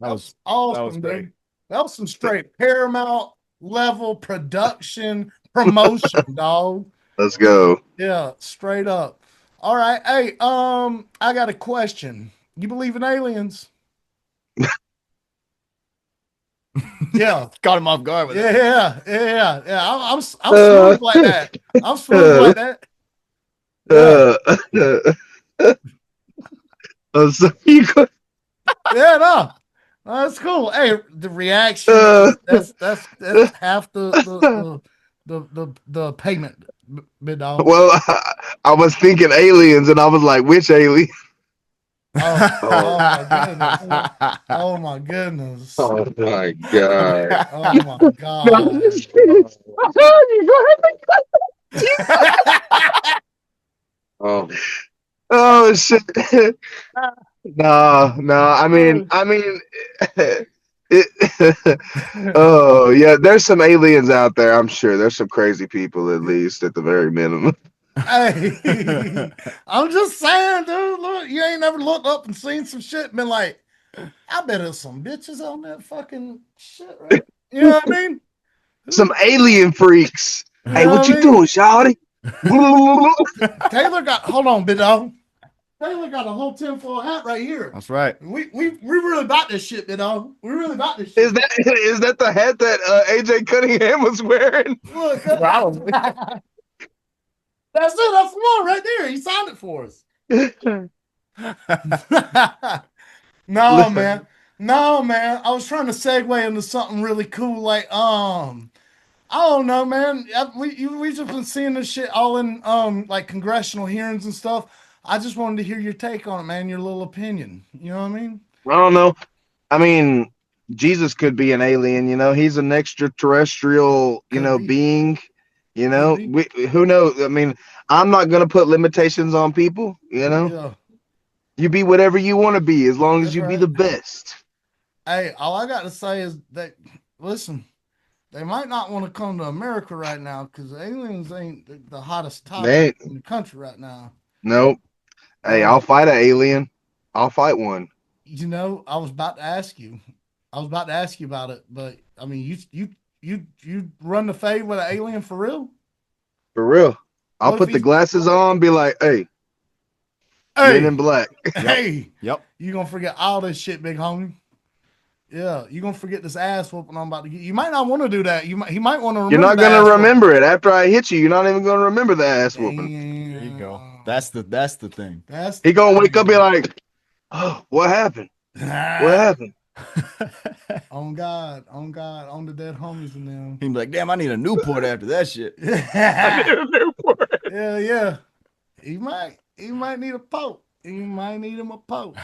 That was awesome, great. dude. That was some straight Paramount level production promotion, dog. Let's go. Yeah, straight up. All right. Hey, I got a question. You believe in aliens? Yeah. Got him off guard with that. Yeah. I'm smooth like that. I'm smooth like that. So you go- Yeah, no. That's cool. Hey, the reaction that's half the payment, big dog. well, I was thinking aliens, and I was like, which alien? Oh my goodness. Oh my god. Oh my god. Oh. Oh shit. No. I mean, it, oh yeah, there's some aliens out there. I'm sure there's some crazy people, at least at the very minimum. Hey, I'm just saying, dude. Look, you ain't never looked up and seen some shit and been like, I bet there's some bitches on that fucking shit, right? You know what I mean? Some alien freaks. You Hey, know what you I mean? doing, shawty? Taylor got hold on, big dog. Taylor got a whole tinfoil hat right here. That's right. We really about this shit, big dog. We really about this shit. Is that the hat that AJ Cunningham was wearing? Look, probably. That's it. That's the one right there. He signed it for us. No, man. I was trying to segue into something really cool, like I don't know, man. We just been seeing this shit all in like congressional hearings and stuff. I just wanted to hear your take on it, man. Your little opinion. You know what I mean? I don't know. I mean, Jesus could be an alien. You know, he's an extraterrestrial. You know, being. You know, who knows? I mean, I'm not gonna put limitations on people. You know, Yeah. you be whatever you want to be, as long as That's you be right. the best. Hey, all I got to say is that listen, they might not want to come to America right now because aliens ain't the hottest topic in the country right now. Nope. Hey, I'll fight an alien. I'll fight one. You know, I was about to ask you. I was about to ask you about it, but I mean, you run the fade with an alien for real? For real. I'll What if put the he's glasses on, be like, hey, men in hey black. hey? Yep. You gonna forget all this shit, big homie? Yeah, you gonna forget this ass whooping I'm about to get. You might not want to do that. He might want to You're remember not the gonna ass whooping. remember it. After I hit you, you're not even gonna remember the ass whooping. There you go. Damn. That's the thing. That's He the gonna wake up, be thing. like, oh, what happened? What happened? On God, on God, on the dead homies in them. He'd be like, damn, I need a Newport after that shit. Yeah, yeah. He might need a poke. He might need him a poke.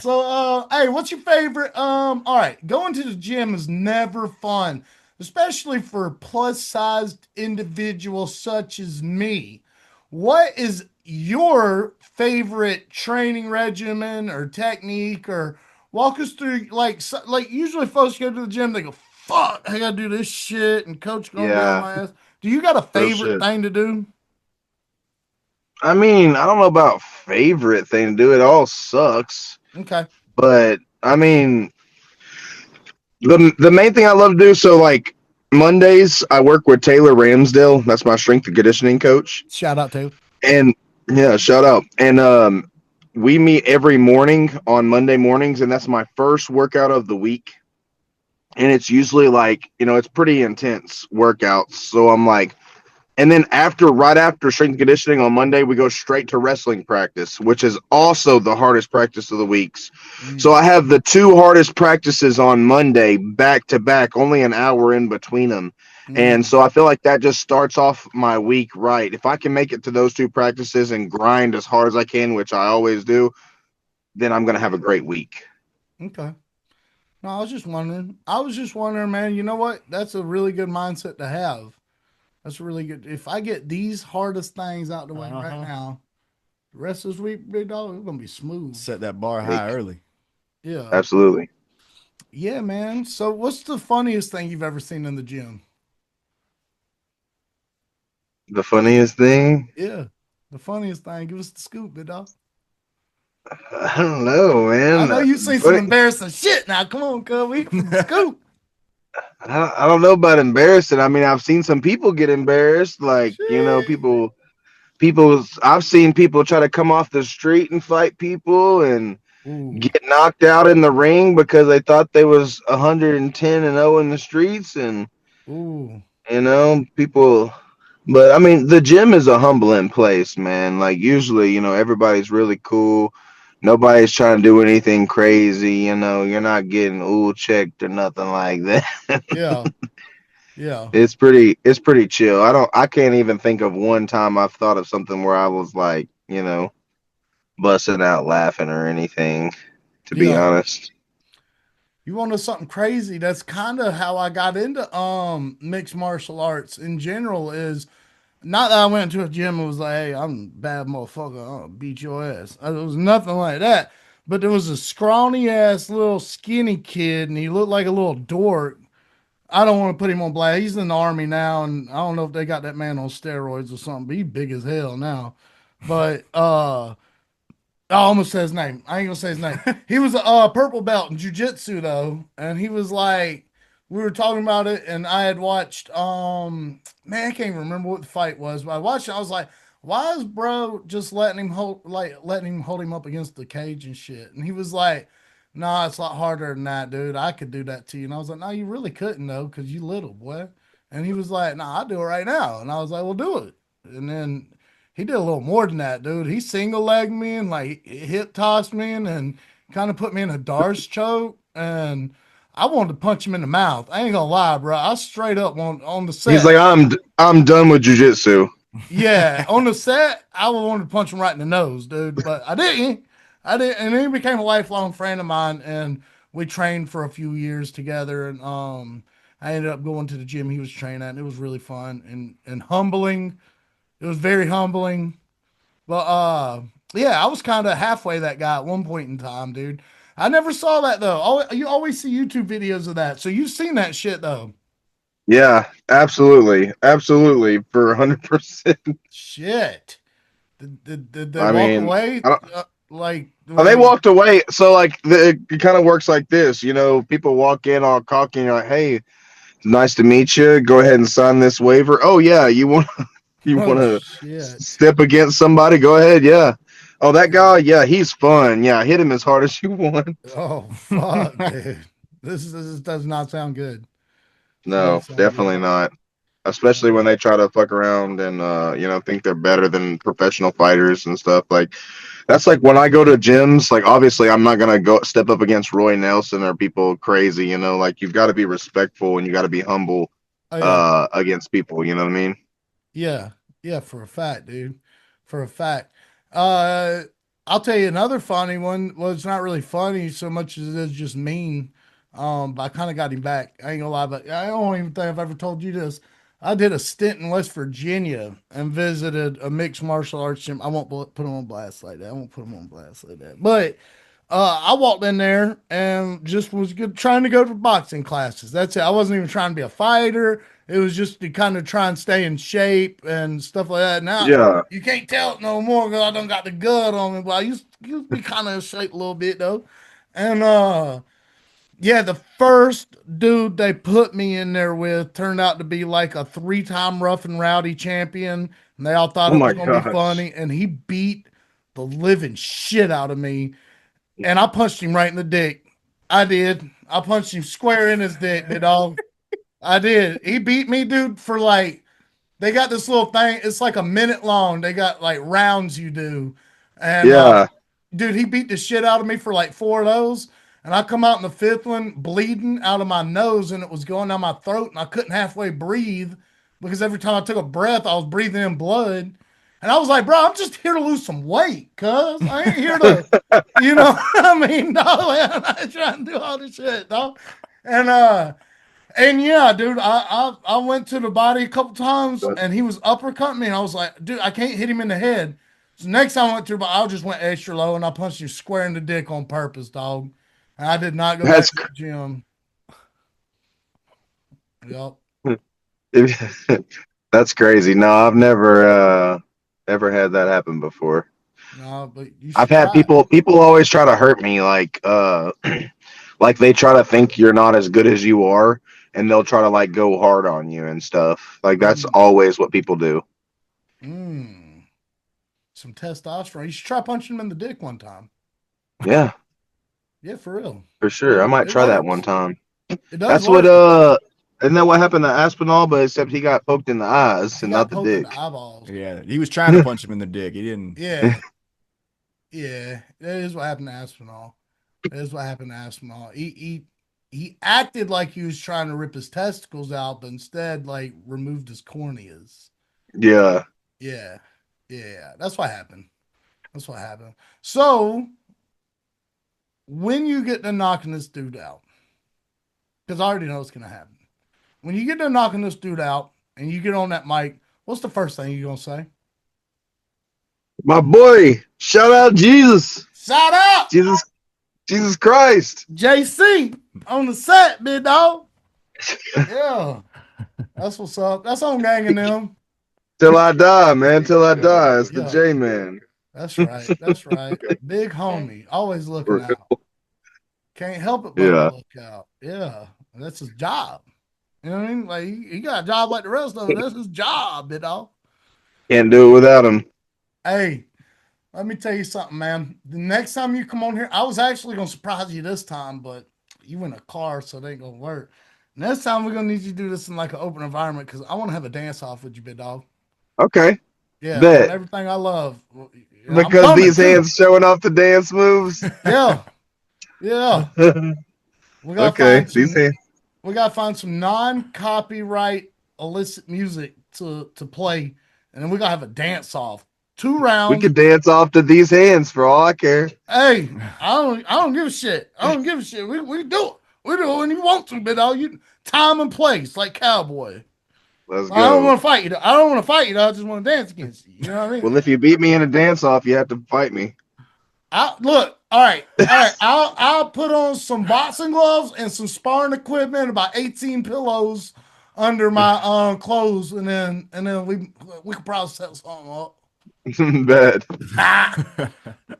So hey, what's your favorite? All right, going to the gym is never fun, especially for plus sized individuals such as me. What is your favorite training regimen or technique, or walk us through like usually folks go to the gym, they go, fuck, I gotta do this shit, and coach gonna be on Yeah, my ass. Do you got a real favorite shit. thing to do? I mean, I don't know about favorite thing to do. It all sucks. Okay. But I mean, the main thing I love to do, so like Mondays, I work with Taylor Ramsdale. That's my strength and conditioning coach. Shout out to. And yeah, shout out. And we meet every morning on Monday mornings, and that's my first workout of the week. And it's usually like, it's pretty intense workouts. So I'm like, and then right after strength and conditioning on Monday, we go straight to wrestling practice, which is also the hardest practice of the weeks. So I have the two hardest practices on Monday back to back, only an hour in between them. And so I feel like that just starts off my week right. If I can make it to those two practices and grind as hard as I can, which I always do, then I'm going to have a great week. Okay. No, I was just wondering. Man. You know what? That's a really good mindset to have. That's really good. If I get these hardest things out the way right now, the rest of this week, big dog, it's gonna be smooth. Set that bar high early. Yeah. Absolutely. Yeah, man. So, what's the funniest thing you've ever seen in the gym? The funniest thing? Yeah, the funniest thing. Give us the scoop, big dog. I don't know, man. I know you've seen some embarrassing shit. Now, come on, cuz we scoop. I don't know about embarrassing. I mean, I've seen some people get embarrassed. Like, Shit. I've seen people try to come off the street and fight people and Ooh. get knocked out in the ring because they thought they was 110-0 in the streets. And, Ooh. people, but I mean, the gym is a humbling place, man. Like, usually, everybody's really cool. Nobody's trying to do anything crazy. You're not getting checked or nothing like that. Yeah. Yeah. It's pretty chill. I can't even think of one time I've thought of something where I was like, busting out laughing or anything, to be Yeah. honest. You want to know something crazy? That's kind of how I got into mixed martial arts in general. Is not that I went to a gym and was like, "Hey, I'm a bad motherfucker. I'll beat your ass." It was nothing like that. But there was a scrawny ass little skinny kid, and he looked like a little dork. I don't want to put him on blast. He's in the army now, and I don't know if they got that man on steroids or something. But he's big as hell now. But I almost said his name. I ain't gonna say his name. He was a purple belt in jujitsu though, and he was like, we were talking about it, and I had watched. Man, I can't even remember what the fight was, but I watched it. I was like, why is bro just letting him hold him up against the cage and shit? And he was like, nah, it's a lot harder than that, dude. I could do that to you. And I was like, no, you really couldn't though, because you little boy. And he was like, nah, I'll do it right now. And I was like, well, do it. And then he did a little more than that, dude. He single legged me and like hip tossed me and kind of put me in a Darce choke. And I wanted to punch him in the mouth. I ain't gonna lie, bro. I straight up on the set. He's like, I'm done with jujitsu. Yeah, on the set, I wanted to punch him right in the nose, dude. But I didn't. And he became a lifelong friend of mine, and we trained for a few years together. And I ended up going to the gym he was training at, and it was really fun and humbling. It was very humbling. But yeah, I was kind of halfway that guy at one point in time, dude. I never saw that though. You always see YouTube videos of that. So you've seen that shit though. Yeah, absolutely. Absolutely. For 100%. Shit. Did they I walk mean, away? I don't, Like oh, they walked away. So like it kind of works like this, you know, people walk in all cocky and you're like, hey, nice to meet you. Go ahead and sign this waiver. Oh yeah, you want oh to shit. step against somebody? Go ahead. Yeah. Oh, that guy. Yeah, he's fun. Yeah, hit him as hard as you want. Oh fuck, dude. This does not sound good. Does not No, sound definitely good. not. Especially when Uh, they try to fuck around and you know, think they're better than professional fighters and stuff. Like that's like when I go to gyms. Like obviously, I'm not gonna go step up against Roy Nelson or people crazy. You know, like you've got to be respectful and you got to be humble oh yeah. against people. You know what I mean? Yeah. Yeah, for a fact, dude. For a fact. Uh I'll tell you another funny one. Well, it's not really funny so much as it is just mean. But I kind of got him back. I ain't gonna lie, but I don't even think I've ever told you this. I did a stint in West Virginia and visited a mixed martial arts gym. I won't put him on blast like that. I won't put him on blast like that. But I walked in there and just was good, trying to go to boxing classes. That's it. I wasn't even trying to be a fighter. It was just to kind of try and stay in shape and stuff like that. Now Yeah. you can't tell it no more because I don't got the gut on me, but I used to be kind of in shape a little bit though. And yeah, the first dude they put me in there with turned out to be like a three-time rough and rowdy champion, and they all thought Oh it was my gonna be gosh. funny. And he beat the living shit out of me, and I punched him right in the dick. I did. I punched him square in his dick, big dog. I did. He beat me, dude, for like they got this little thing. It's like a minute long. They got like rounds you do, and Yeah. dude, he beat the shit out of me for like four of those. And I come out in the fifth one bleeding out of my nose, and it was going down my throat, and I couldn't halfway breathe because every time I took a breath, I was breathing in blood. And I was like, bro, I'm just here to lose some weight, cuz I ain't here to, I mean, no, I'm not trying to do all this shit, dog. And and yeah, dude, I went to the body a couple times and he was uppercutting me, and I was like, dude, I can't hit him in the head. So next time I went to the body, I just went extra low and I punched him square in the dick on purpose, dog. And I did not go back That's to the gym. Yep. that's crazy. No, I've never had that happen before. No, but you I've should had try it. people always try to hurt me like like they try to think you're not as good as you are and they'll try to like go hard on you and stuff. Like that's Mm, always what people do. mm. Some testosterone. You should try punching him in the dick one time. Yeah, Yeah, for real. for sure. I might It try that one works. time. It does That's what work. isn't that what happened to Aspinall, but except he got poked in the eyes He and got not the poked in the dick. eyeballs. Yeah, he was trying to punch him in the dick. He didn't. Yeah. Yeah. That is what happened to Aspinall. That is what happened to Aspinall. He acted like he was trying to rip his testicles out, but instead like removed his corneas. Yeah. Yeah. Yeah. That's what happened. That's what happened. So when you get to knocking this dude out, because I already know what's gonna happen. When you get to knocking this dude out and you get on that mic, what's the first thing you're gonna say? My boy, shout out Jesus. Shout out Jesus Jesus Christ. JC on the set, big dog. Yeah. That's what's up. That's on gang and them. Till I die, man. Till I die. It's the Yeah, J man. that's right. That's right. Big homie. Always looking out. Can't help it but to Yeah. look out. Yeah. That's his job. You know what I mean? Like he got a job like the rest of them. That's his job, you know. Can't do it without him. Hey, let me tell you something, man. The next time you come on here, I was actually gonna surprise you this time, but you in a car, so it ain't gonna work. Next time we're gonna need you to do this in like an open environment because I want to have a dance off with you, big dog. Okay. Yeah, on Bet. everything I love. I'm Because coming these too. hands showing off the dance moves. Yeah, yeah. We gotta Okay. find These some. hands. We gotta find some non-copyright illicit music to play, and then we gotta have a dance off. Two We rounds. could dance off to these hands for all I care. Hey, I don't give a shit. I don't give a shit. We do it. We do it when you want to, but all you time and place like cowboy. Let's I don't go. want to fight you. I don't want to fight you. I just want to dance against you. You know what I mean? Well, if you beat me in a dance off, you have to fight me. I look. All right, all right. I'll put on some boxing gloves and some sparring equipment, about 18 pillows under my clothes, and then we could probably set something up. Bet.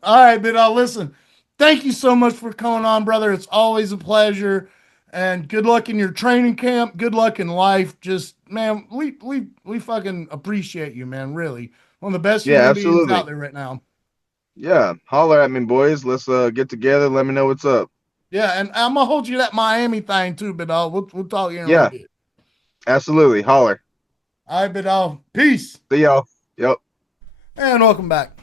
All right, but listen. Thank you so much for coming on, brother. It's always a pleasure. And good luck in your training camp. Good luck in life. Just, man, we fucking appreciate you, man. Really. One of the best Yeah, human beings absolutely. out there right now. Yeah, holler at me, boys. Let's get together. Let me know what's up. Yeah, and I'm gonna hold you that Miami thing too, but we'll talk here in a little Yeah, bit. absolutely. Holler. All right, but peace. See y'all. Yep. And welcome back.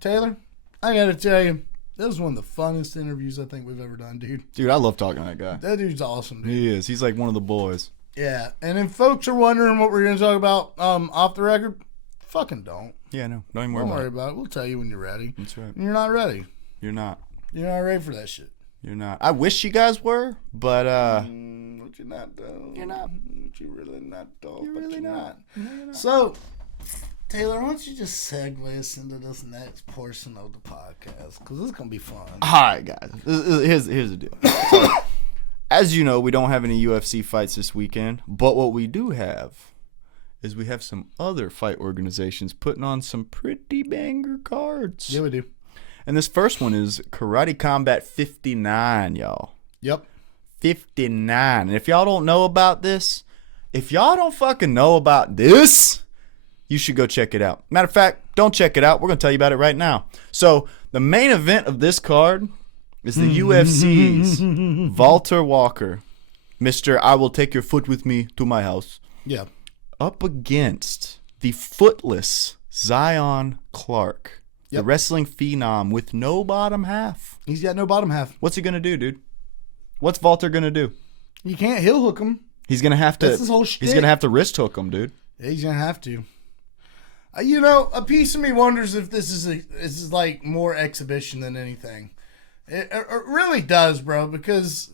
Taylor, I gotta tell you, this was one of the funnest interviews I think we've ever done, dude. Dude, I love talking to that guy. That dude's awesome, dude. He is. He's like one of the boys. Yeah, and if folks are wondering what we're gonna talk about off the record, fucking don't. Yeah, no. Don't even Don't worry worry about it. about it. We'll tell you when you're ready. That's right. And you're not ready. You're not. You're not ready for that shit. You're not. I wish you guys were, but What you not though? You're not. What you really not though? You're But really you're not. not. No, you're not. So, Taylor, why don't you just segue us into this next portion of the podcast? Because this is going to be fun. All right, guys. Here's the deal. So, as you know, we don't have any UFC fights this weekend, but what we do have is we have some other fight organizations putting on some pretty banger cards. Yeah, we do. And this first one is Karate Combat 59, y'all. Yep. 59. And if y'all don't know about this, if y'all don't fucking know about this, you should go check it out. Matter of fact, don't check it out. We're going to tell you about it right now. So, the main event of this card is the UFC's Walter Walker, Mr. I will take your foot with me to my house, Yeah. up against the footless Zion Clark, the Yep. wrestling phenom with no bottom half. He's got no bottom half. What's he going to do, dude? What's Walter going to do? You can't heel hook him. He's going to have to That's his whole He's shtick. going to have to wrist hook him, dude. Yeah, he's going to have to. A piece of me wonders if this is like more exhibition than anything. It really does, bro, because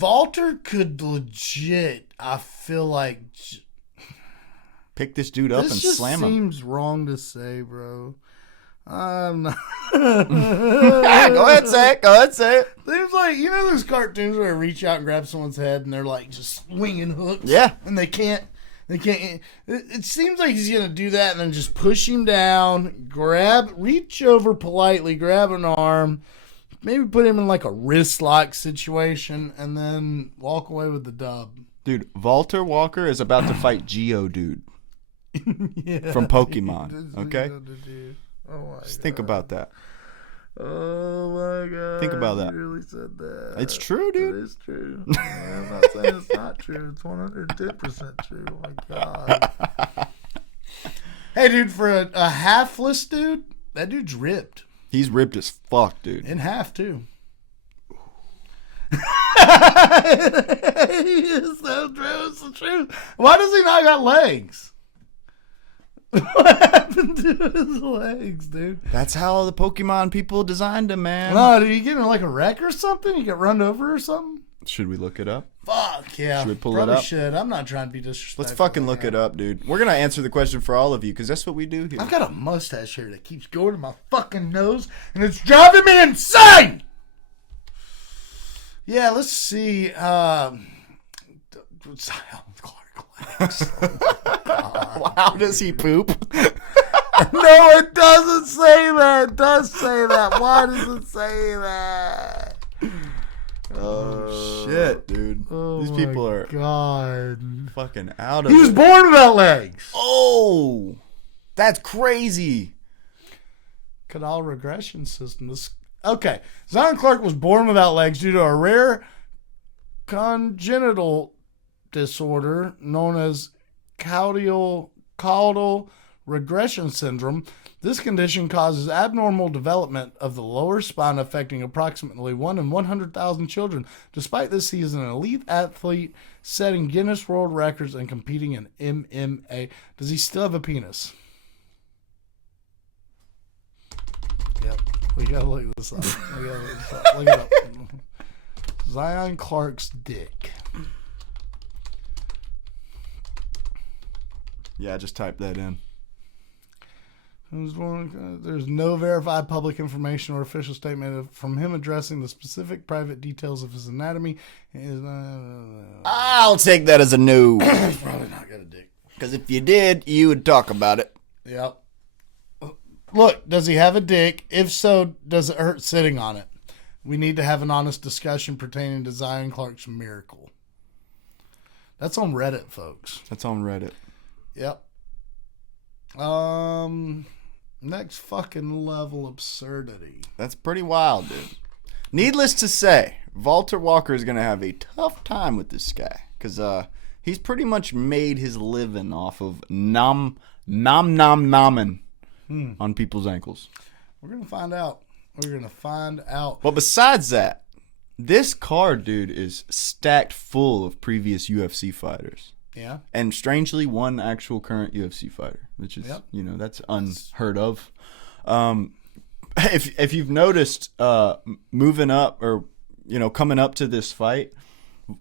Walter could legit, I feel like, Pick this dude up this and just slam him. seems wrong to say, bro. I'm not. Go ahead, say it. Go ahead, say it. Seems like, those cartoons where they reach out and grab someone's head and they're like just swinging hooks. Yeah. And they can't. It seems like he's going to do that and then just push him down, reach over politely, grab an arm, maybe put him in like a wrist lock situation, and then walk away with the dub. Dude, Walter Walker is about to fight Geodude Yeah, from Pokemon, dude, okay? Oh my Just think about that. Oh my god. Think about that. You really said that. It's true, dude. It is true. I'm not saying it's not true. It's 110% true. Oh my god. Hey, dude, for a halfless dude, that dude's ripped. He's ripped as fuck, dude. In half, too. He is so true. It's the truth. Why does he not got legs? What happened to his legs, dude? That's how the Pokemon people designed him, man. No, did he get in like a wreck or something? He got run over or something? Should we look it up? Fuck, yeah. Should we pull it Probably up? should. I'm not trying to be disrespectful. Let's fucking look it up, dude. We're going to answer the question for all of you because that's what we do here. I've got a mustache here that keeps going to my fucking nose, and it's driving me insane! Yeah, let's see. Zion Clark legs. How does he poop? No, it doesn't say that. It does say that. Why does it say that? Oh, shit, dude. Oh These people are God. fucking out of He was it. born without legs. Oh, that's crazy. Canal regression system. Okay. Zion Clark was born without legs due to a rare congenital disorder known as caudal regression syndrome. This condition causes abnormal development of the lower spine, affecting approximately 1 in 100,000 children. Despite this, he is an elite athlete, setting Guinness World Records and competing in MMA. Does he still have a penis? Yep. We gotta look this up. Look it up. Zion Clark's dick. Yeah, just type that in. There's no verified public information or official statement from him addressing the specific private details of his anatomy. I'll take that as a no. He's probably not got a dick. Because if you did, you would talk about it. Yep. Look, does he have a dick? If so, does it hurt sitting on it? We need to have an honest discussion pertaining to Zion Clark's miracle. That's on Reddit, folks. That's on Reddit. Yep. Next fucking level absurdity. That's pretty wild, dude. Needless to say, Walter Walker is going to have a tough time with this guy because he's pretty much made his living off of nom on people's ankles. We're going to find out. But besides that, this card, dude, is stacked full of previous UFC fighters. Yeah. And strangely, one actual current UFC fighter, which is, that's unheard of. If you've noticed, moving up or, coming up to this fight,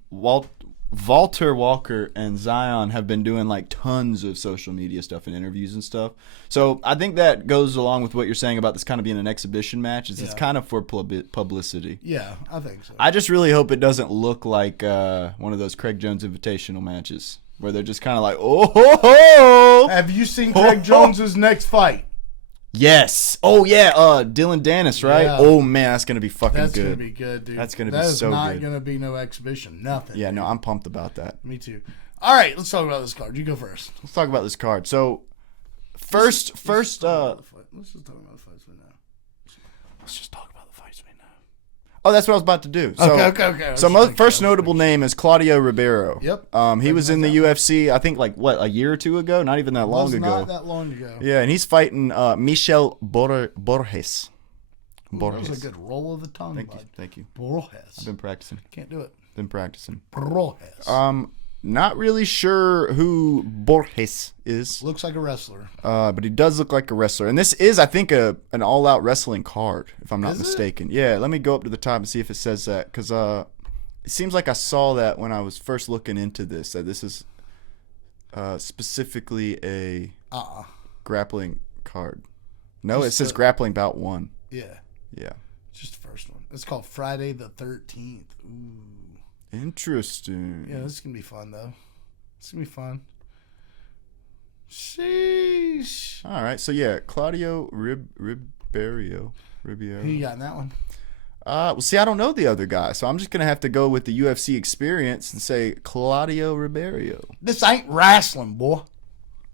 Walter Walker and Zion have been doing like tons of social media stuff and interviews and stuff. So I think that goes along with what you're saying about this kind of being an exhibition match. It's kind of for publicity. Yeah, I think so. I just really hope it doesn't look like one of those Craig Jones Invitational matches where they're just kind of like, oh ho ho. Have you seen Craig Jones's next fight? Yes. Oh yeah. Dylan Dennis, right? Yeah. Oh man, that's gonna be fucking good. That's gonna be good, dude. That's gonna be so good. That is not gonna be no exhibition. Nothing. Yeah, no, I'm pumped about that. Me too. All right, let's talk about this card. You go first. Let's talk about this card. So, first. Let's just talk about the fights we know. Let's just talk about the fights we know. Oh, that's what I was about to do. So, okay. So, first notable name is Claudio Ribeiro. Yep. He was in the UFC, I think, a year or two ago? Not even that long ago. Not that long ago. Yeah, and he's fighting Michel Borges. That was a good roll of the tongue, Thank you. Borges. I've been practicing. Can't do it. Borges. Not really sure who Borges is. Looks like a wrestler. But he does look like a wrestler. And this is, I think, an all-out wrestling card, if I'm not mistaken. Yeah, let me go up to the top and see if it says that. Because it seems like I saw that when I was first looking into this, that this is specifically a grappling card. No, it says grappling bout 1. Yeah. Yeah. Just the first one. It's called Friday the 13th. Ooh. Interesting. Yeah, this is going to be fun, though. It's going to be fun. Sheesh. All right. So, yeah, Claudio Ribeiro. Who you got in that one? Well, see, I don't know the other guy, so I'm just going to have to go with the UFC experience and say Claudio Ribeiro. This ain't wrestling, boy.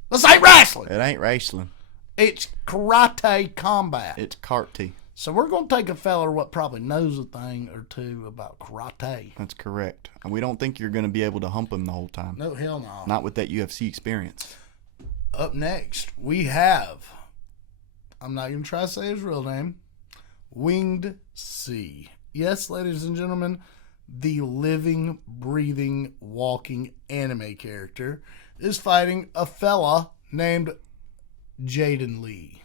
This ain't wrestling. It ain't wrestling. It's karate combat. It's karate. So we're going to take a feller what probably knows a thing or two about karate. That's correct. And we don't think you're going to be able to hump him the whole time. No, hell no. Not with that UFC experience. Up next, we have, I'm not going to try to say his real name, Winged C. Yes, ladies and gentlemen, the living, breathing, walking anime character is fighting a fella named Jaden Lee.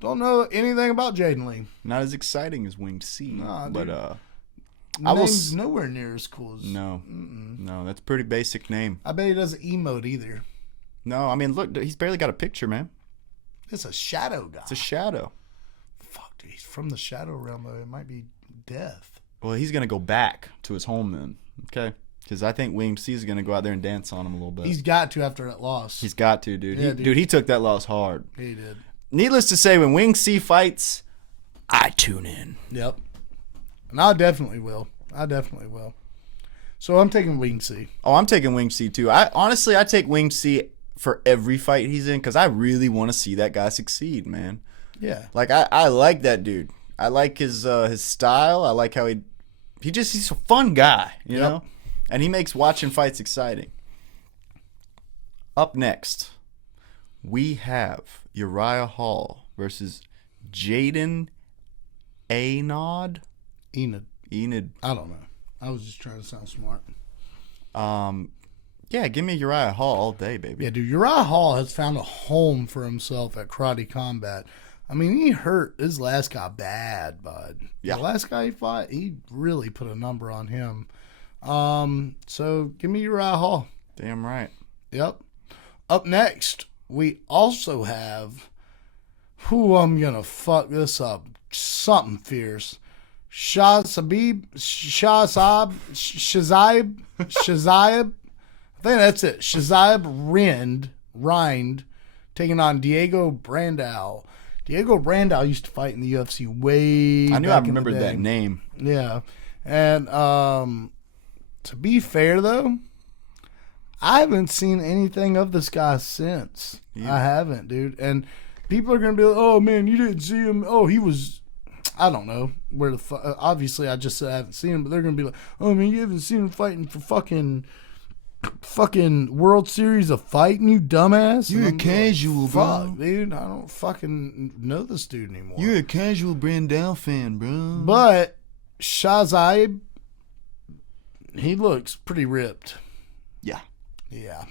Don't know anything about Jaden Lee. Not as exciting as Winged C, but name's nowhere near as cool as. No, that's a pretty basic name. I bet he doesn't emote either. No, I mean, look, he's barely got a picture, man. It's a shadow guy. It's a shadow. Fuck, dude, he's from the shadow realm, though. It might be death. Well, he's gonna go back to his home then, okay? Because I think Winged C is gonna go out there and dance on him a little bit. He's got to after that loss. He's got to, dude. Yeah, Dude, he took that loss hard. He did. Needless to say, when Winged C fights, I tune in. Yep. And I definitely will. So I'm taking Winged C. Oh, I'm taking Winged C too. I take Winged C for every fight he's in because I really want to see that guy succeed, man. Yeah. Like I like that dude. I like his style. I like how he's a fun guy, you know? And he makes watching fights exciting. Up next, we have Uriah Hall versus Jaden Enad. Enid. I don't know. I was just trying to sound smart. Yeah, give me Uriah Hall all day, baby. Yeah, dude. Uriah Hall has found a home for himself at Karate Combat. I mean, he hurt his last guy bad, bud. Yeah. The last guy he fought, he really put a number on him. So give me Uriah Hall. Damn right. Yep. Up next, we also have, I'm going to fuck this up, something fierce. Shazib. I think that's it. Shazib Rind taking on Diego Brandao. Diego Brandao used to fight in the UFC way I knew back I remembered in the day. that name. Yeah. And to be fair, though, I haven't seen anything of this guy since. Yeah. I haven't, dude. And people are going to be like, oh, man, you didn't see him. Oh, he was, I don't know where the fuck. Obviously, I just said I haven't seen him, but they're going to be like, oh, man, you haven't seen him fighting for fucking World Series of Fighting, you dumbass. You're a casual, fuck, bro. dude. I don't fucking know this dude anymore. You're a casual Brandao fan, bro. But Shazai, he looks pretty ripped. Yeah. Yeah.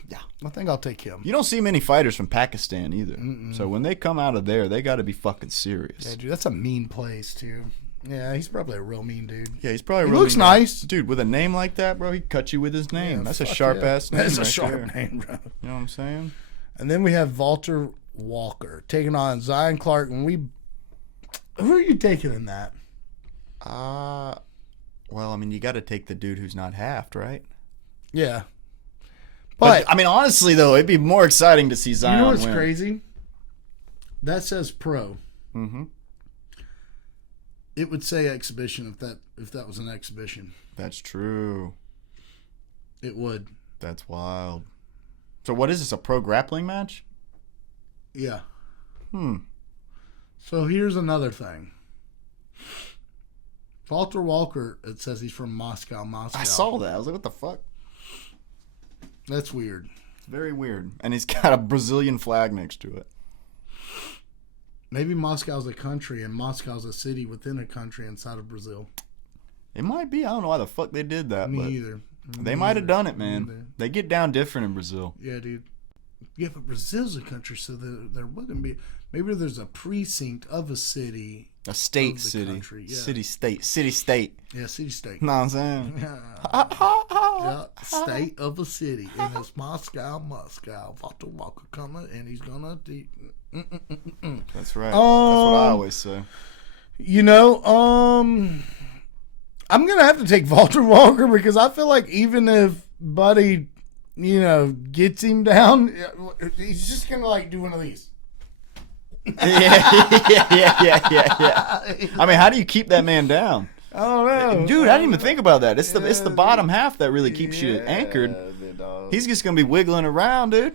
I think I'll take him. You don't see many fighters from Pakistan either. So when they come out of there, they got to be fucking serious. Yeah, dude, that's a mean place, too. Yeah, he's probably a real mean dude. Yeah, he's probably He really looks nice. Dude, with a name like that, bro, he'd cut you with his name. Yeah, That's a fuck sharp yeah. ass name. That's a right sharp there. name, bro. You know what I'm saying? And then we have Walter Walker taking on Zion Clark. Who are you taking in that? Well, I mean, you got to take the dude who's not halved, right? Yeah. But I mean, honestly, though, it'd be more exciting to see Zion You know what's win. crazy? That says pro. Mm-hmm. It would say exhibition if that was an exhibition. That's true. It would. That's wild. So what is this, a pro grappling match? Yeah. So here's another thing. Walter Walker, it says he's from Moscow. I saw that. I was like, what the fuck? That's weird. Very weird. And he's got a Brazilian flag next to it. Maybe Moscow's a country and Moscow's a city within a country inside of Brazil. It might be. I don't know why the fuck they did that. Me but either. They might have done it, man. They get down different in Brazil. Yeah, dude. Yeah, but Brazil's a country, so there wouldn't be. Maybe there's a precinct of a city. A state Of the city. country, yeah. City state. City state. Yeah, city state. Know what I'm saying? Yeah, state of a city. And it's Moscow. Walter Walker coming, and he's gonna. That's right. That's what I always say. You know, I'm gonna have to take Walter Walker because I feel like even if Buddy, gets him down, he's just gonna like do one of these. yeah. I mean, how do you keep that man down? I don't know, Dude, I didn't even think about that. It's the bottom half that really keeps you anchored. He's just gonna be wiggling around, dude.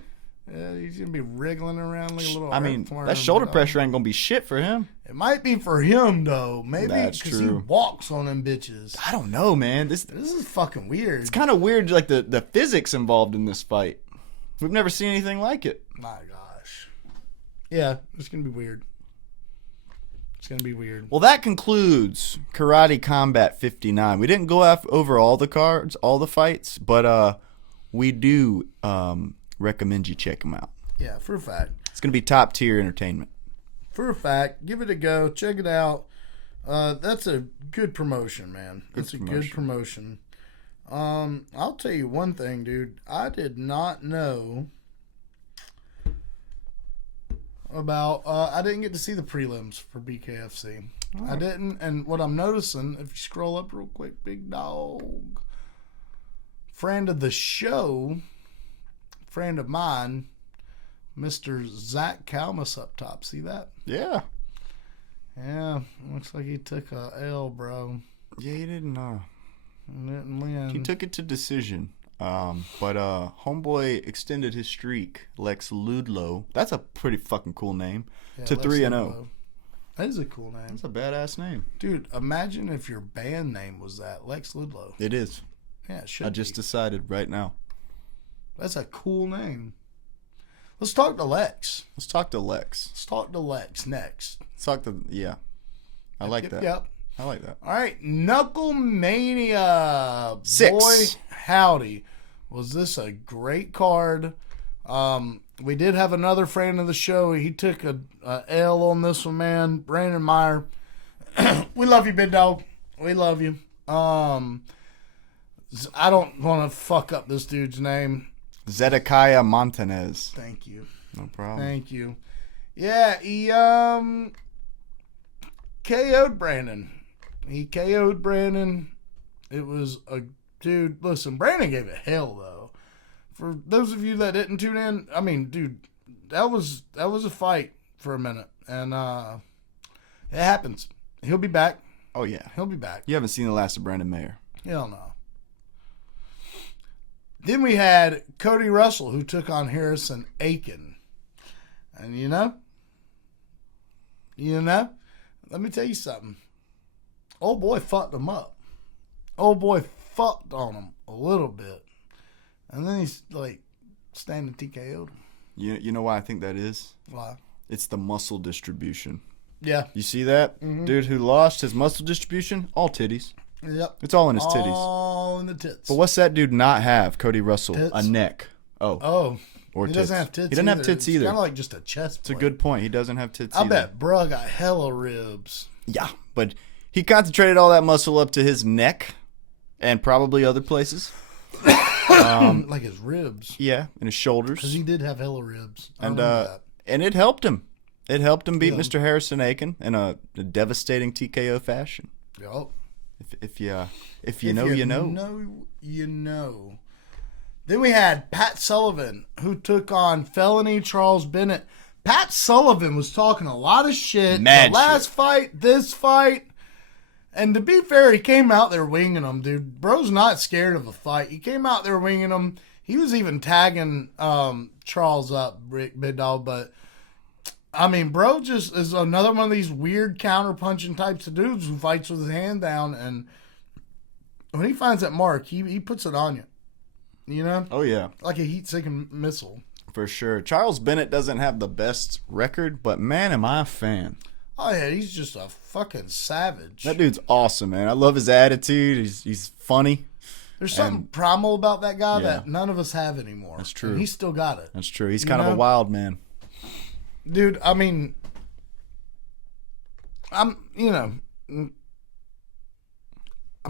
Yeah, he's gonna be wriggling around like a little. I mean, earthworm, that shoulder dog. pressure ain't gonna be shit for him. It might be for him though. Maybe That's because he true. walks on them bitches. I don't know, man. This is fucking weird. it's kind of weird, like the physics involved in this fight. We've never seen anything like it. My gosh. Yeah, it's gonna be weird. It's gonna be weird. Well, that concludes Karate Combat 59. We didn't go over all the cards, all the fights, but we do recommend you check them out. Yeah, for a fact. It's going to be top tier entertainment. For a fact, give it a go. Check it out. That's a good promotion, man. That's a good promotion. I'll tell you one thing, dude. I did not know about. I didn't get to see the prelims for BKFC. Oh. I didn't. And what I'm noticing, if you scroll up real quick, big dog, friend of the show, friend of mine, Mr. Zach Kalmus up top. See that? Yeah. Yeah. Looks like he took a L, bro. Yeah, he didn't Didn't win. He took it to decision. But Homeboy extended his streak, Lex Ludlow. That's a pretty fucking cool name. Yeah, to Lex 3-0. Ludlow. That is a cool name. That's a badass name. Dude, imagine if your band name was that, Lex Ludlow. It is. Yeah, it should I just decided right now. That's a cool name. Let's talk to Lex. Let's talk to Lex. Let's talk to Lex next. Let's talk to, yeah. I like that. Yep. I like that. All right, Knucklemania. 6. Boy, howdy. Was this a great card? We did have another friend of the show. He took a L on this one, man. Brandon Meyer. We love you, big dog. We love you. I don't want to fuck up this dude's name. Zedekiah Montanez. Thank you. No problem. Thank you. Yeah, he KO'd Brandon. He KO'd Brandon. It was a dude. Listen, Brandon gave it hell though. For those of you that didn't tune in, I mean, dude, that was a fight for a minute, and it happens. He'll be back. Oh yeah, He'll be back. you haven't seen the last of Brandon Mayer. Hell no. Then we had Cody Russell, who took on Harrison Aiken. And you know, let me tell you something. Old boy fucked him up. Old boy fucked on him a little bit. And then he's like standing TKO'd him. You know why I think that is? Why? It's the muscle distribution. Yeah. You see that? Mm-hmm. Dude who lost his muscle distribution? All titties. Yep. It's all in his titties. All in the tits. But what's that dude not have, Cody Russell? Tits? A neck. Oh. Or He tits. doesn't have tits He doesn't have tits It's either. kind of like just a chest It's a plate. good point. He doesn't have tits I either. bet bruh got hella ribs. Yeah, but he concentrated all that muscle up to his neck and probably other places. Like his ribs. Yeah, and his shoulders. Because he did have hella ribs. I And remember that. and it helped him. It helped him beat Yeah. Mr. Harrison Aiken in a devastating TKO fashion. Yep. If you know, If you know. You know. Then we had Pat Sullivan, who took on Felony Charles Bennett. Pat Sullivan was talking a lot of shit. Mad the last shit. fight, this fight. And to be fair, he came out there winging them, dude. Bro's not scared of a fight. He came out there winging them. He was even tagging Charles up, big dog. But, I mean, bro just is another one of these weird counter-punching types of dudes who fights with his hand down. And when he finds that mark, he puts it on you. You know? Oh yeah, Like a heat-seeking missile. for sure. Charles Bennett doesn't have the best record, but man, am I a fan. Oh, yeah, he's just a fucking savage. That dude's awesome, man. I love his attitude. He's funny. There's something primal about that guy Yeah. that none of us have anymore. That's true. And he's still got it. That's true. He's You kind of know? a wild man. Dude, I mean, I'm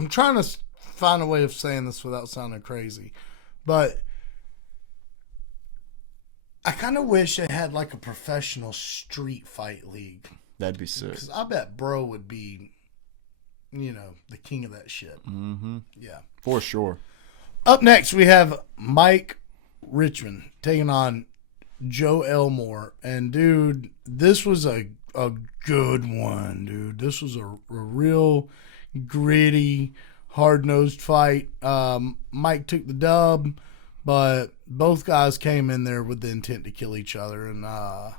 trying to find a way of saying this without sounding crazy, but I kind of wish they had like a professional street fight league. That'd be sick. Because I bet bro would be, the king of that shit. Mm-hmm. Yeah. For sure. Up next, we have Mike Richmond taking on Joe Elmore. And, dude, this was a good one, dude. This was a real gritty, hard-nosed fight. Mike took the dub, but both guys came in there with the intent to kill each other. And, I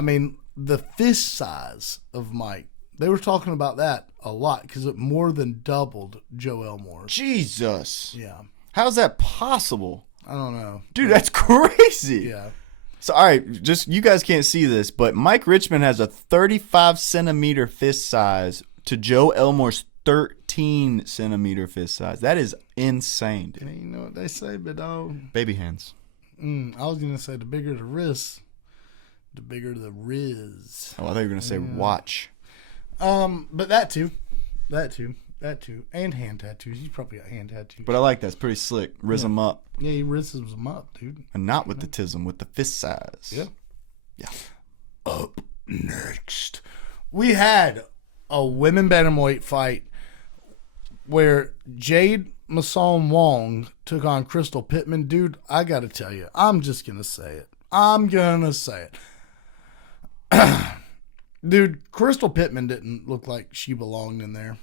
mean, the fist size of Mike, they were talking about that a lot because it more than doubled Joe Elmore's. Jesus. Yeah. How's that possible? I don't know. Dude, that's crazy. Yeah. So, all right, just you guys can't see this, but Mike Richmond has a 35-centimeter fist size to Joe Elmore's 13-centimeter fist size. That is insane, dude. You know what they say, but Baby hands. I was going to say the bigger the wrist, the bigger the riz. Oh, I thought you were going to say watch. But that too. And hand tattoos. He's probably got hand tattoos. But I like that. It's pretty slick. Riz them up. Yeah, he rizzes them up, dude. And not with the tism, with the fist size. Yeah. Yeah. Up next, we had a women bantamweight fight where Jade Mason Wong took on Crystal Pittman. Dude, I got to tell you, I'm just going to say it. Dude, Crystal Pittman didn't look like she belonged in there.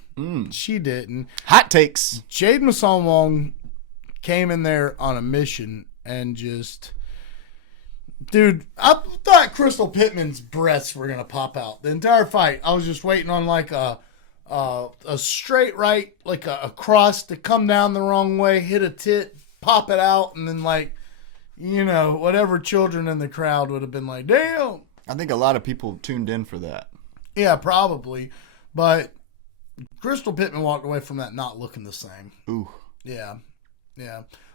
She didn't. Hot takes. Jade Mason Wong came in there on a mission and just... Dude, I thought Crystal Pittman's breasts were going to pop out. The entire fight, I was just waiting on like a straight right, like a cross to come down the wrong way, hit a tit, pop it out, and then like, whatever children in the crowd would have been like, damn. I think a lot of people tuned in for that. Yeah, probably. But Crystal Pittman walked away from that not looking the same. Ooh. Yeah.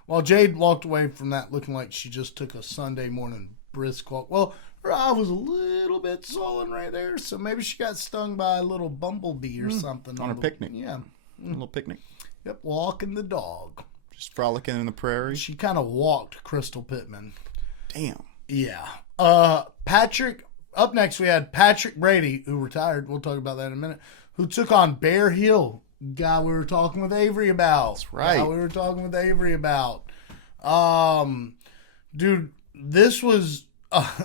While Jade walked away from that looking like she just took a Sunday morning brisk walk. Well, her eye was a little bit swollen right there, so maybe she got stung by a little bumblebee or something. On her picnic. Yeah. A little picnic. Yep, walking the dog. Just frolicking in the prairie. She kind of walked Crystal Pittman. Damn. Yeah. Up next we had Patrick Brady, who retired. We'll talk about that in a minute. Who took on Bear Hill, guy we were talking with Avery about. That's right. Dude, this was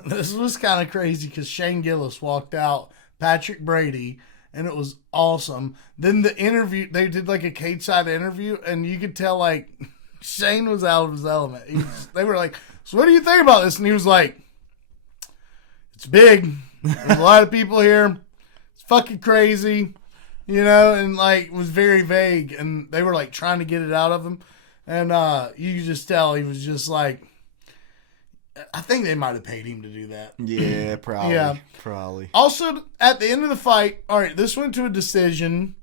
this was kind of crazy because Shane Gillis walked out Patrick Brady, and it was awesome. Then the interview, they did like a cage side interview, and you could tell like Shane was out of his element. They were like, "So what do you think about this?" And he was like, "It's big. There's a lot of people here. It's fucking crazy." And like was very vague, and they were like trying to get it out of him, and you could just tell he was just like, I think they might have paid him to do that. Yeah, probably. Yeah. Probably. Also, at the end of the fight, all right, this went to a decision.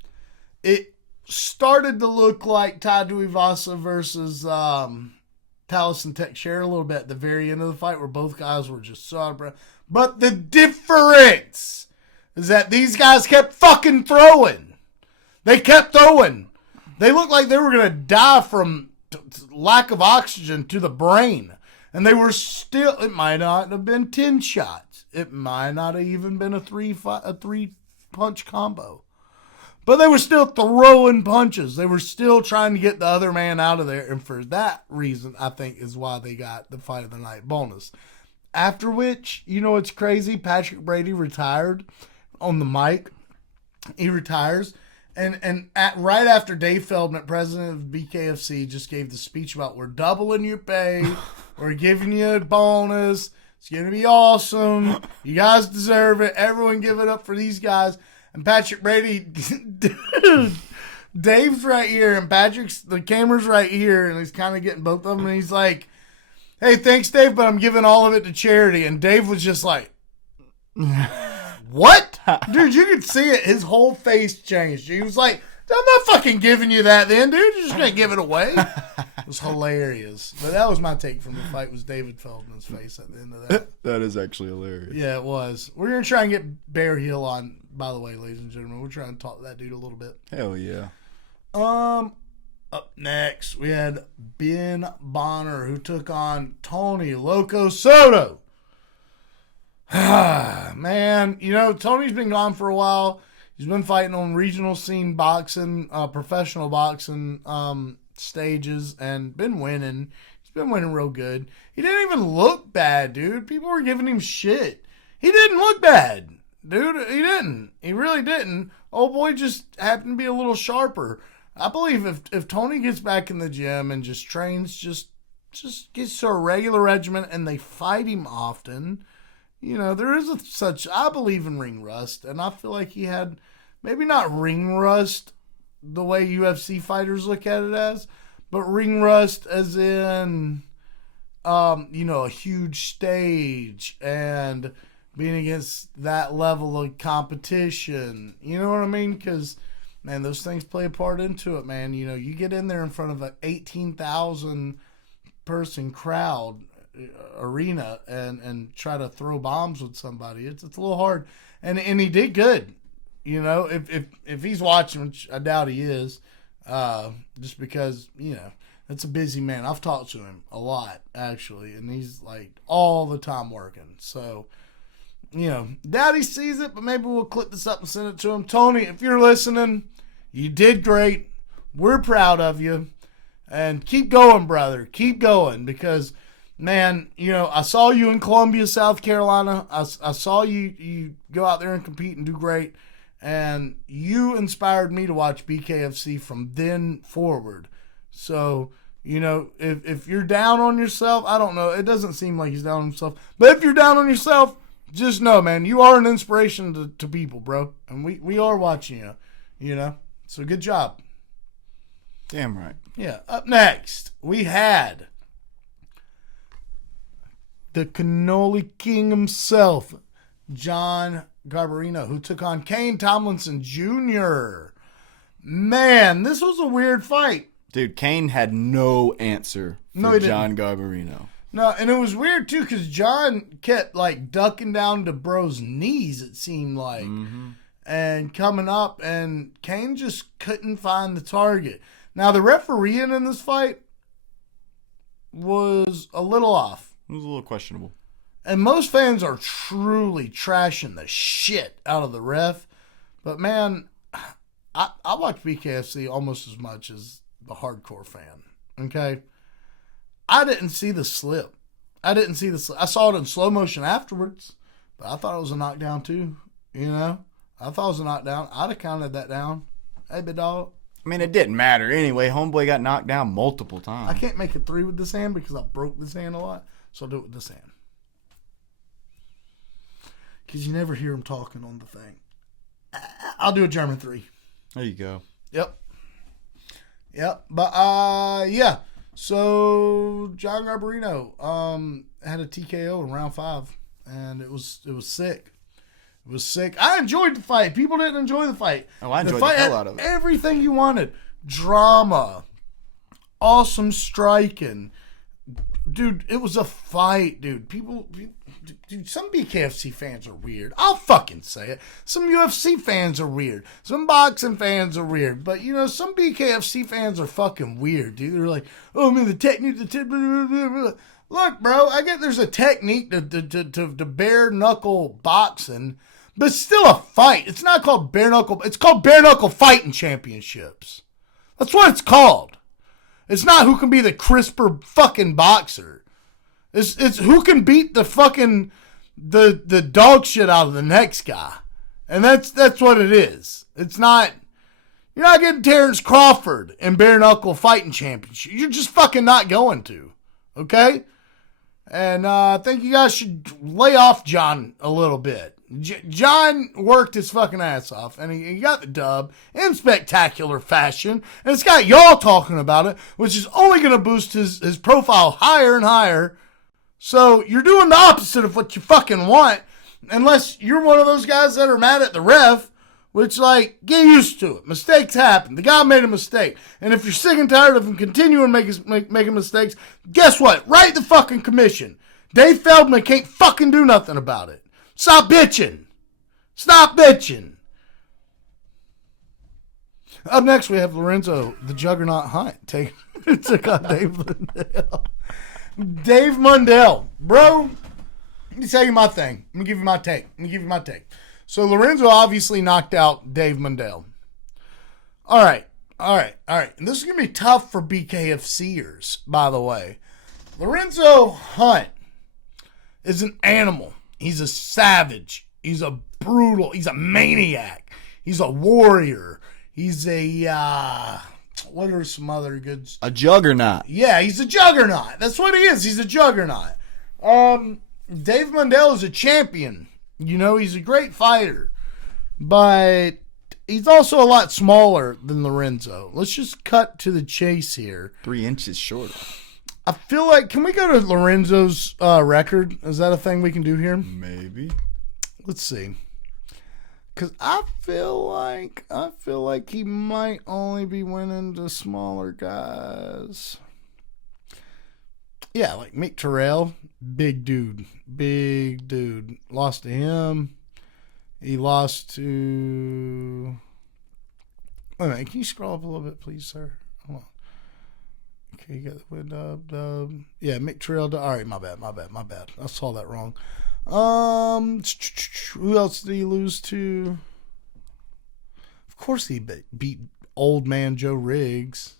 It started to look like Tai Tuivasa versus Taliesin Teixeira a little bit at the very end of the fight, where both guys were just so out of breath. But the difference is that these guys kept fucking throwing. They kept throwing. They looked like they were going to die from lack of oxygen to the brain. And they were still, it might not have been 10 shots. It might not have even been a three punch combo. But they were still throwing punches. They were still trying to get the other man out of there. And for that reason, I think is why they got the fight of the night bonus. After which, it's crazy. Patrick Brady retired on the mic. He retires. And right after Dave Feldman, president of BKFC, just gave the speech about we're doubling your pay. We're giving you a bonus. It's going to be awesome. You guys deserve it. Everyone give it up for these guys. And Patrick Brady, dude, Dave's right here and the camera's right here. And he's kind of getting both of them. And he's like, "Hey, thanks, Dave, but I'm giving all of it to charity." And Dave was just like, "What?" Dude, you could see it. His whole face changed. He was like, "I'm not fucking giving you that then, dude. You're just going to give it away." It was hilarious. But that was my take from the fight, was David Feldman's face at the end of that. That is actually hilarious. Yeah, it was. We're going to try and get Bear Hill on, by the way, ladies and gentlemen. We're trying to talk to that dude a little bit. Hell yeah. Up next, we had Ben Bonner, who took on Tony Loco Soto. Man, Tony's been gone for a while. He's been fighting on regional scene boxing, professional boxing stages, and been winning. He's been winning real good. He didn't even look bad, dude. People were giving him shit. He didn't look bad, dude. He didn't. He really didn't. Old boy just happened to be a little sharper. I believe if Tony gets back in the gym and just trains, just gets to a regular regimen, and they fight him often, there is I believe in ring rust, and I feel like he had maybe not ring rust the way UFC fighters look at it as, but ring rust as in, a huge stage and being against that level of competition. You know what I mean? Because, man, those things play a part into it, man. You get in there in front of an 18,000 person crowd arena and try to throw bombs with somebody. It's a little hard. And he did good. If he's watching, which I doubt he is, just because, that's a busy man. I've talked to him a lot, actually, and he's like all the time working. So, doubt he sees it, but maybe we'll clip this up and send it to him. Tony, if you're listening, you did great. We're proud of you. And keep going, brother. Keep going, because, man, I saw you in Columbia, South Carolina. I saw you go out there and compete and do great. And you inspired me to watch BKFC from then forward. So, if you're down on yourself, I don't know. It doesn't seem like he's down on himself. But if you're down on yourself, just know, man, you are an inspiration to people, bro. And we are watching you, So good job. Damn right. Yeah. Up next, we had the Cannoli King himself, John Garbarino, who took on Kane Tomlinson Jr. Man, this was a weird fight. Dude, Kane had no answer for John Garbarino. No, and it was weird, too, because John kept, ducking down to bro's knees, it seemed like, and coming up, and Kane just couldn't find the target. Now, the refereeing in this fight was a little off. It was a little questionable. And most fans are truly trashing the shit out of the ref. But, man, I watch BKFC almost as much as the hardcore fan. Okay? I didn't see the slip. I didn't see this. I saw it in slow motion afterwards, but I thought it was a knockdown too. You know, I thought it was a knockdown. I'd have counted that down. Hey, big dog. I mean, it didn't matter anyway. Homeboy got knocked down multiple times. I can't make it 3 with this hand because I broke this hand a lot, so I'll do it with this hand. Because you never hear him talking on the thing. I'll do a German 3. There you go. Yep. But yeah. So John Garbarino had a TKO in round 5, and it was sick. It was sick. I enjoyed the fight. People didn't enjoy the fight. Oh, I enjoyed the hell out of it. Everything you wanted. Drama. Awesome striking. Dude, it was a fight, dude. Dude, some BKFC fans are weird. I'll fucking say it. Some UFC fans are weird. Some boxing fans are weird. But, you know, some BKFC fans are fucking weird, dude. They're like, oh, I mean, the technique, blah, blah, blah. Look, bro, I get there's a technique to bare knuckle boxing, but it's still a fight. It's not called bare knuckle. It's called bare knuckle fighting championships. That's what it's called. It's not who can be the crisper fucking boxer. It's who can beat the fucking the dog shit out of the next guy. And that's what it is. It's not, you're not getting Terrence Crawford in bare knuckle fighting championship. You're just fucking not going to. Okay? And I think you guys should lay off John a little bit. John worked his fucking ass off, and he got the dub in spectacular fashion. And it's got y'all talking about it, which is only going to boost his profile higher and higher. So you're doing the opposite of what you fucking want, unless you're one of those guys that are mad at the ref, which, like, get used to it. Mistakes happen. The guy made a mistake. And if you're sick and tired of him continuing making mistakes, guess what? Write the fucking commission. Dave Feldman can't fucking do nothing about it. Stop bitching. Stop bitching. Up next, we have Lorenzo, the Juggernaut Hunt. Took on Dave Mundell. Dave Mundell. Bro, let me tell you my thing. Let me give you my take. So Lorenzo obviously knocked out Dave Mundell. All right. And this is going to be tough for BKFCers, by the way. Lorenzo Hunt is an animal. He's a savage. He's a brutal. He's a maniac. He's a warrior. He's a, what are some other goods? A juggernaut. Yeah, he's a juggernaut. That's what he is. He's a juggernaut. Dave Mundell is a champion. You know, he's a great fighter. But he's also a lot smaller than Lorenzo. Let's just cut to the chase here. 3 inches shorter. I feel like, can we go to Lorenzo's record? Is that a thing we can do here? Maybe. Let's see. Because I feel like he might only be winning to smaller guys. Yeah, like Mick Terrell, big dude. Lost to him. He lost to... Wait a minute, can you scroll up a little bit, please, sir? Hold on. Okay, you got the win dub. Yeah, Mick Terrell. All right, my bad. I saw that wrong. Who else did he lose to? Of course he beat old man Joe Riggs.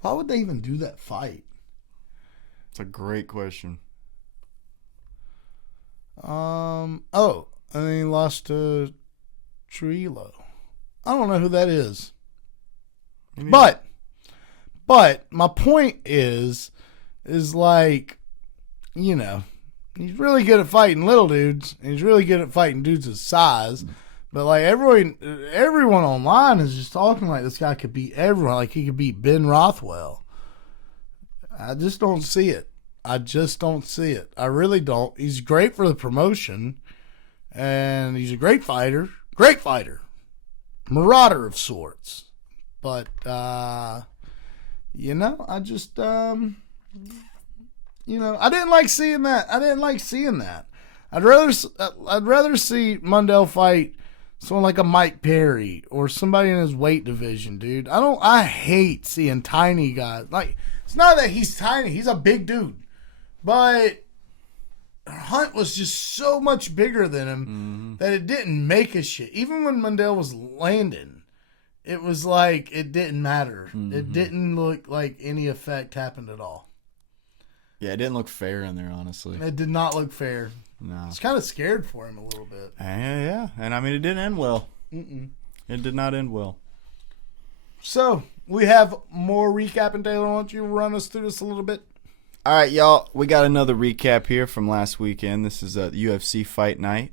Why would they even do that fight? It's a great question. And then he lost to Trujillo. I don't know who that is. But my point is like, you know, he's really good at fighting little dudes, and he's really good at fighting dudes his size. But like everyone online is just talking like this guy could beat everyone, like he could beat Ben Rothwell. I just don't see it. I really don't. He's great for the promotion, and he's a great fighter. Marauder of sorts. But, you know, I just, you know, I didn't like seeing that. I'd rather see Mundell fight someone like a Mike Perry or somebody in his weight division, dude. I hate seeing tiny guys. Like, it's not that he's tiny. He's a big dude. But Hunt was just so much bigger than him that it didn't make a shit. Even when Mundell was landing, it was like it didn't matter. It didn't look like any effect happened at all. Yeah, it didn't look fair in there, honestly. It did not look fair. No. I was kind of scared for him a little bit. Yeah. And I mean, it didn't end well. It did not end well. So, we have more recapping. Taylor, why don't you run us through this a little bit? All right, y'all. We got another recap here from last weekend. This is UFC Fight Night.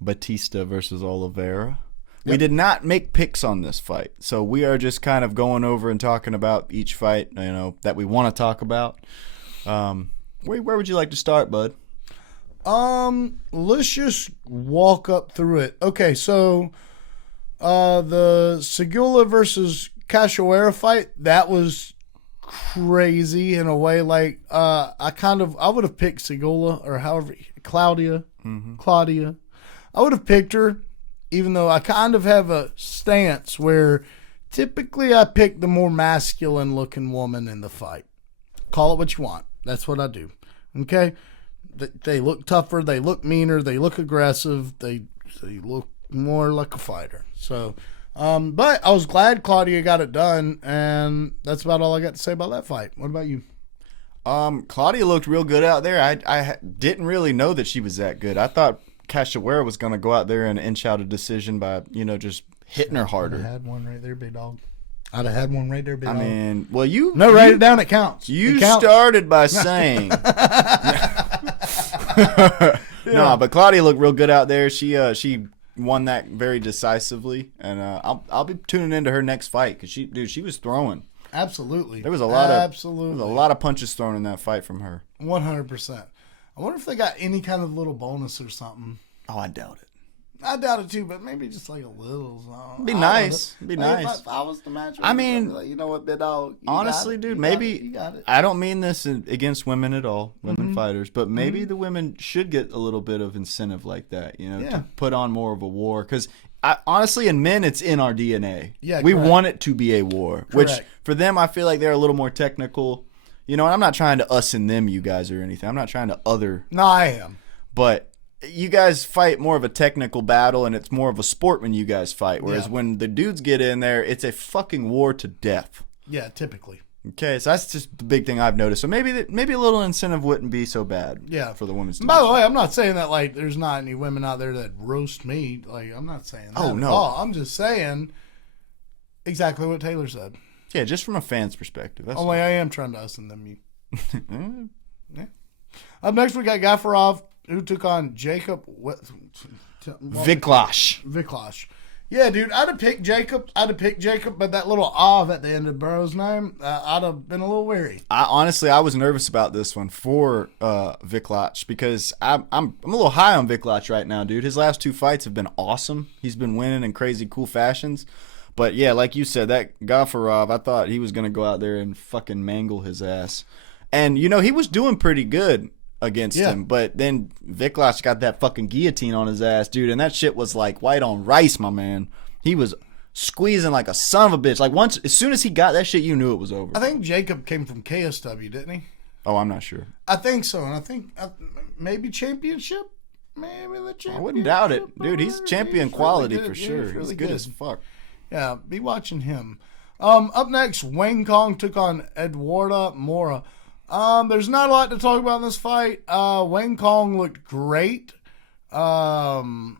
Bautista versus Oliveira. Yep. We did not make picks on this fight, so we are just kind of going over and talking about each fight, that we want to talk about. Where would you like to start, bud? Let's just walk up through it. Okay, so the Segula versus Cachoeira fight, that was crazy in a way. Like I would have picked Segula, or however, Claudia. I would have picked her, even though I kind of have a stance where typically I pick the more masculine looking woman in the fight. Call it what you want. That's what I do. Okay? They look tougher, they look meaner, they look aggressive, they look more like a fighter. So, but I was glad Claudia got it done, and that's about all I got to say about that fight. What about you? Claudia looked real good out there. I didn't really know that she was that good. I thought Cachoeira was going to go out there and inch out a decision by, just hitting her harder. I'd have had one right there, big dog. Write it down. It counts. You started by saying. No, but Claudia looked real good out there. She won that very decisively, and I'll be tuning into her next fight because she was throwing. Absolutely. There was a lot of punches thrown in that fight from her. 100%. I wonder if they got any kind of little bonus or something. Oh, I doubt it. I doubt it too, but maybe just like a little. It'd be nice. If I was the match, I mean, like, you know what, big dog? Honestly, dude, maybe you got it. I don't mean this against women at all, women fighters, but maybe the women should get a little bit of incentive like that, to put on more of a war. Because honestly, in men, it's in our DNA. Yeah, we correct. want it to be a war. Correct. Which for them, I feel like they're a little more technical. And I'm not trying to us and them, you guys, or anything. I'm not trying to other. No, I am. But you guys fight more of a technical battle, and it's more of a sport when you guys fight. Whereas when the dudes get in there, it's a fucking war to death. Yeah, typically. Okay, so that's just the big thing I've noticed. So maybe a little incentive wouldn't be so bad. Yeah. For the women's. By the way, I'm not saying that like there's not any women out there that roast me. Like I'm not saying that. Oh no. At all. I'm just saying exactly what Taylor said. Yeah, just from a fan's perspective. That's I am trying to us and them you. Yeah. Up next, we got Gafarov, who took on Jacob Viklash. Yeah, dude, I'd have picked Jacob, but that little Av at the end of Burrow's name, I'd have been a little wary. I was nervous about this one for Viklash because I'm a little high on Viklash right now, dude. His last two fights have been awesome. He's been winning in crazy cool fashions. But yeah, like you said, that Gafarov, I thought he was going to go out there and fucking mangle his ass. And, he was doing pretty good against him. But then Viklash got that fucking guillotine on his ass, dude. And that shit was like white on rice, my man. He was squeezing like a son of a bitch. Like as soon as he got that shit, you knew it was over. I think Jacob came from KSW, didn't he? Oh, I'm not sure. I think so. And I think maybe championship? Maybe the championship. I wouldn't doubt it. Dude, he's champion quality for sure. He's good as fuck. Yeah, be watching him. Up next, Wayne Kong took on Eduardo Mora. There's not a lot to talk about in this fight. Wayne Kong looked great. Wow,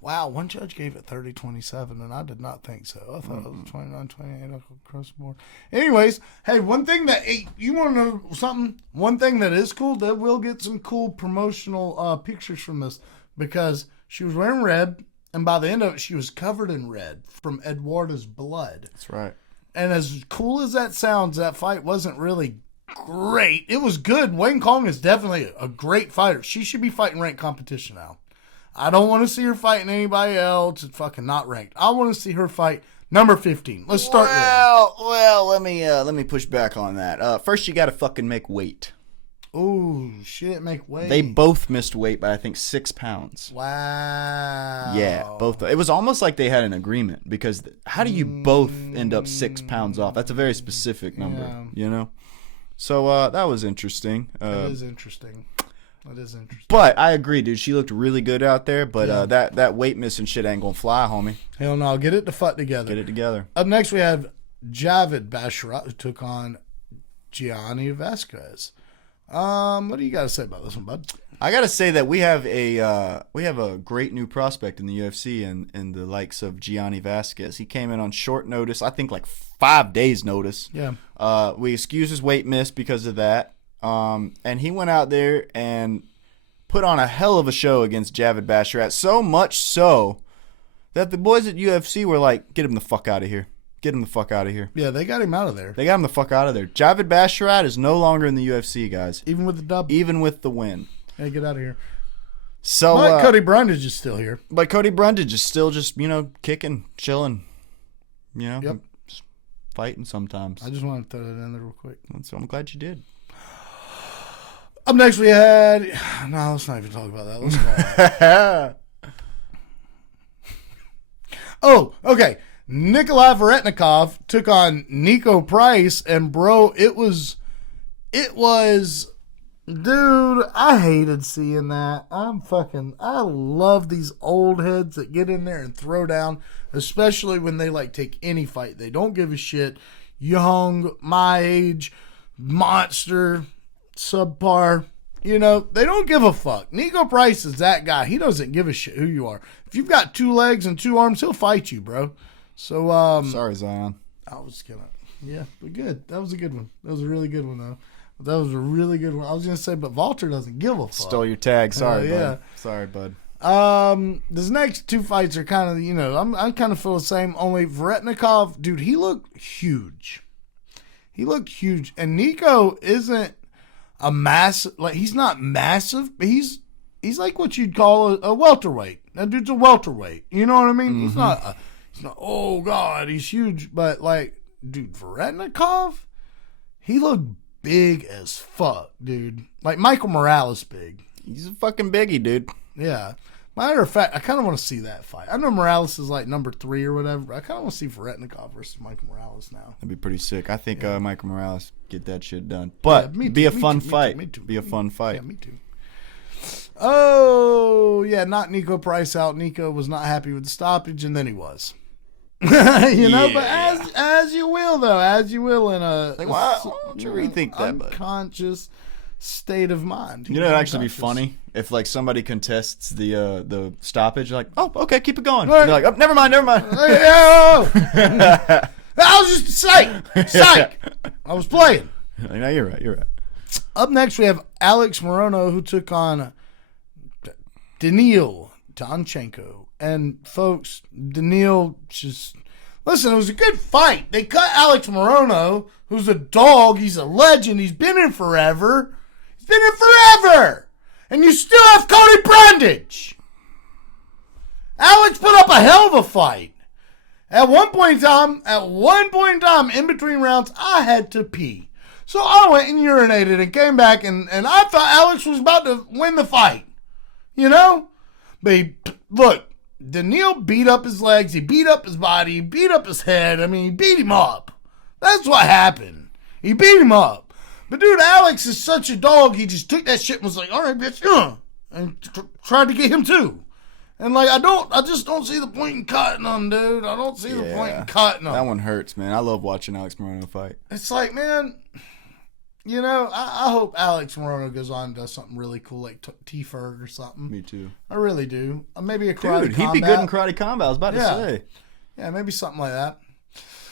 one judge gave it 30-27, and I did not think so. I thought it was 29-28 across the board. Anyways, hey, one thing that you want to know something? One thing that is cool, that we'll get some cool promotional pictures from this, because she was wearing red. And by the end of it, she was covered in red from Eduardo's blood. That's right. And as cool as that sounds, that fight wasn't really great. It was good. Wayne Kong is definitely a great fighter. She should be fighting ranked competition now. I don't want to see her fighting anybody else. It's fucking not ranked. I want to see her fight number 15. Let's start there. Well, let me push back on that. First, you got to fucking make weight. Oh, shit, make weight. They both missed weight by, I think, 6 pounds. Wow. Yeah, both. It was almost like they had an agreement, because how do you both end up 6 pounds off? That's a very specific number, So that was interesting. That is interesting. But I agree, dude. She looked really good out there, but that weight missing shit ain't going to fly, homie. Hell no. Get it the fuck together. Get it together. Up next, we have Javid Basharat, who took on Gianni Vasquez. What do you got to say about this one, bud? I gotta say that we have a great new prospect in the UFC in the likes of Gianni Vasquez. He came in on short notice, I think like 5 days notice. Yeah. We excused his weight miss because of that. And he went out there and put on a hell of a show against Javid Basharat. So much so that the boys at UFC were like, "Get him the fuck out of here. Get him the fuck out of here." Yeah, they got him out of there. They got him the fuck out of there. Javid Basharat is no longer in the UFC, guys. Even with the dub. Even with the win. Hey, get out of here. So, but Cody Brundage is still here. But Cody Brundage is still just, kicking, chilling, Yep. just fighting sometimes. I just want to throw that in there real quick. So I'm glad you did. Up next we had... No, let's not even talk about that. Let's go on. Oh, okay. Nikolai Veretnikov took on Nico Price, and bro, it was... Dude, I hated seeing that. I love these old heads that get in there and throw down, especially when they take any fight. They don't give a shit. Young, my age, monster, subpar. They don't give a fuck. Nico Price is that guy. He doesn't give a shit who you are. If you've got 2 legs and 2 arms, he'll fight you, bro. So, sorry, Zion. I was gonna, yeah, but good. That was a good one. That was a really good one, though. That was a really good one. I was going to say, but Walter doesn't give a fuck. Stole your tag. Sorry, yeah. bud. Sorry, bud. This next 2 fights are kind of, I kind of feel the same, only Veretnikov, dude, he looked huge. And Nico isn't a massive, he's not massive, but he's like what you'd call a welterweight. That dude's a welterweight. You know what I mean? Mm-hmm. He's not, oh God, he's huge. But dude, Veretnikov, he looked big as fuck, dude. Like Michael Morales big. He's a fucking biggie, dude. Yeah. Matter of fact, I kind of want to see that fight. I know Morales is number 3 or whatever, but I kind of want to see Veretnikov versus Michael Morales now. That'd be pretty sick. I think Michael Morales get that shit done. But be a fun fight. Be a fun fight. Yeah, me too. Oh, yeah, knocked Nico Price out. Nico was not happy with the stoppage, and then he was. But as you will, though, in a why don't you rethink that, bud? Unconscious state of mind. It'd actually be funny if somebody contests the stoppage, oh, okay, keep it going. Right. They're like, oh, never mind. I was just psych. I was playing. No, you're right. Up next, we have Alex Morono, who took on Daniil Danchenko. And folks, Daniil just... Listen, it was a good fight. They cut Alex Morono, who's a dog. He's a legend. He's been in forever. And you still have Cody Brundage. Alex put up a hell of a fight. At one point in time, in between rounds, I had to pee. So I went and urinated and came back, and I thought Alex was about to win the fight. But look, Daniil beat up his legs, he beat up his body, he beat up his head. I mean, he beat him up. That's what happened. He beat him up. But dude, Alex is such a dog, he just took that shit and was like, all right, bitch, and tried to get him too. And I just don't see the point in cutting him, dude. I don't see the point in cutting him. That one hurts, man. I love watching Alex Morono fight. It's like, man, I hope Alex Morono goes on and does something really cool, like T-Ferg or something. Me too. I really do. Maybe a karate Dude, he'd be good in karate combat. I was about to say. Yeah, maybe something like that.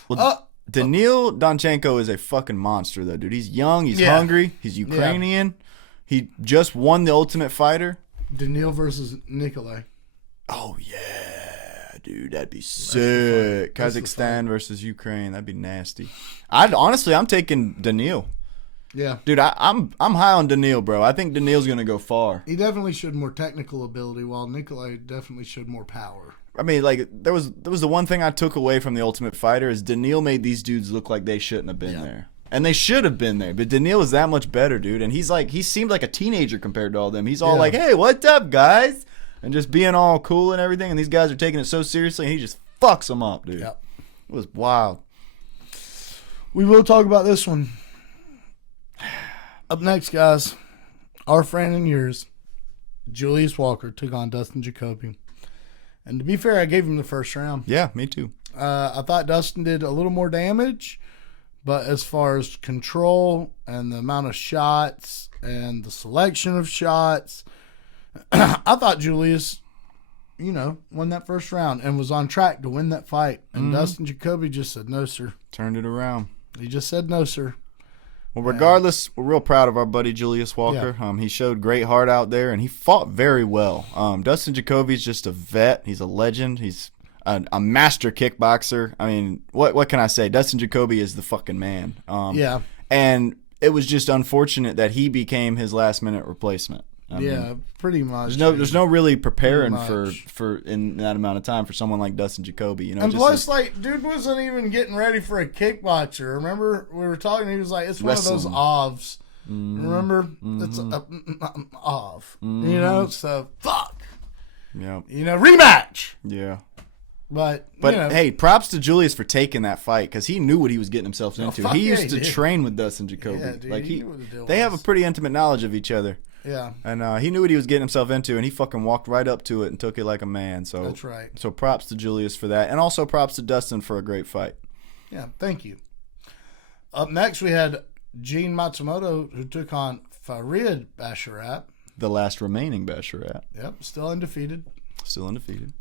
Well, Daniil Danchenko is a fucking monster, though, dude. He's young. He's hungry. He's Ukrainian. He just won the Ultimate Fighter. Daniil versus Nikolai. Oh, yeah, dude. That'd be sick. Kazakhstan versus Ukraine. That'd be nasty. I'm taking Daniil. Yeah. Dude, I'm high on Daniil, bro. I think Daniil's going to go far. He definitely showed more technical ability, while Nikolai definitely showed more power. I mean, there was the one thing I took away from the Ultimate Fighter is Daniil made these dudes look like they shouldn't have been there. And they should have been there. But Daniil is that much better, dude. And he seemed like a teenager compared to all them. He's all like, hey, what's up, guys? And just being all cool and everything. And these guys are taking it so seriously. And he just fucks them up, dude. Yep. It was wild. We will talk about this one. Up next, guys, our friend and yours, Julius Walker, took on Dustin Jacoby. And to be fair, I gave him the first round. Yeah, me too. I thought Dustin did a little more damage, But as far as control and the amount of shots and the selection of shots, I thought Julius, won that first round and was on track to win that fight. And Dustin Jacoby just said, no, sir. Turned it around. He just said, no, sir. Well, regardless, we're real proud of our buddy Julius Walker. Yeah. He showed great heart out there, and he fought very well. Dustin Jacoby's just a vet. He's a legend. He's a master kickboxer. I mean, what can I say? Dustin Jacoby is the fucking man. And it was just unfortunate that he became his last-minute replacement. I mean, pretty much. There's no really preparing for in that amount of time for someone like Dustin Jacoby. And plus, dude wasn't even getting ready for a kickboxer. Remember, we were talking. He was like, "It's one of those ovs." Remember, it's a ov. So fuck. Yeah. Rematch. Yeah. But hey, props to Julius for taking that fight because he knew what he was getting himself into. He used to train with Dustin Jacoby. Yeah, dude, they have a pretty intimate knowledge of each other. Yeah. And he knew what he was getting himself into, and he fucking walked right up to it and took it like a man. So that's right. So props to Julius for that, and also props to Dustin for a great fight. Yeah, thank you. Up next, we had Gene Matsumoto, who took on Farid Basharat. The last remaining Basharat. Yep, still undefeated.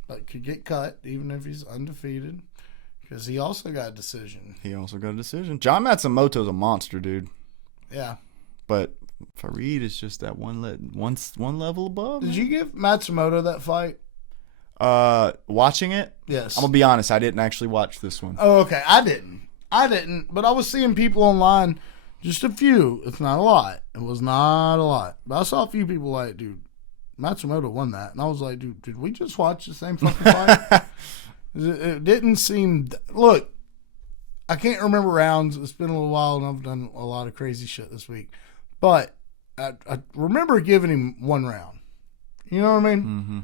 But could get cut, even if he's undefeated, because he also got a decision. John Matsumoto's a monster, dude. Yeah. But Farid is just that one level above. Did you give Matsumoto that fight? Watching it? Yes. I'm going to be honest, I didn't actually watch this one. Oh, okay. I didn't, but I was seeing people online, just a few. It's not a lot. It was not a lot. But I saw a few people like, dude, Matsumoto won that. And I was like, dude, did we just watch the same fucking fight? It didn't seem... Look, I can't remember rounds. It's been a little while, and I've done a lot of crazy shit this week. But I remember giving him one round. You know what I mean? Mm-hmm.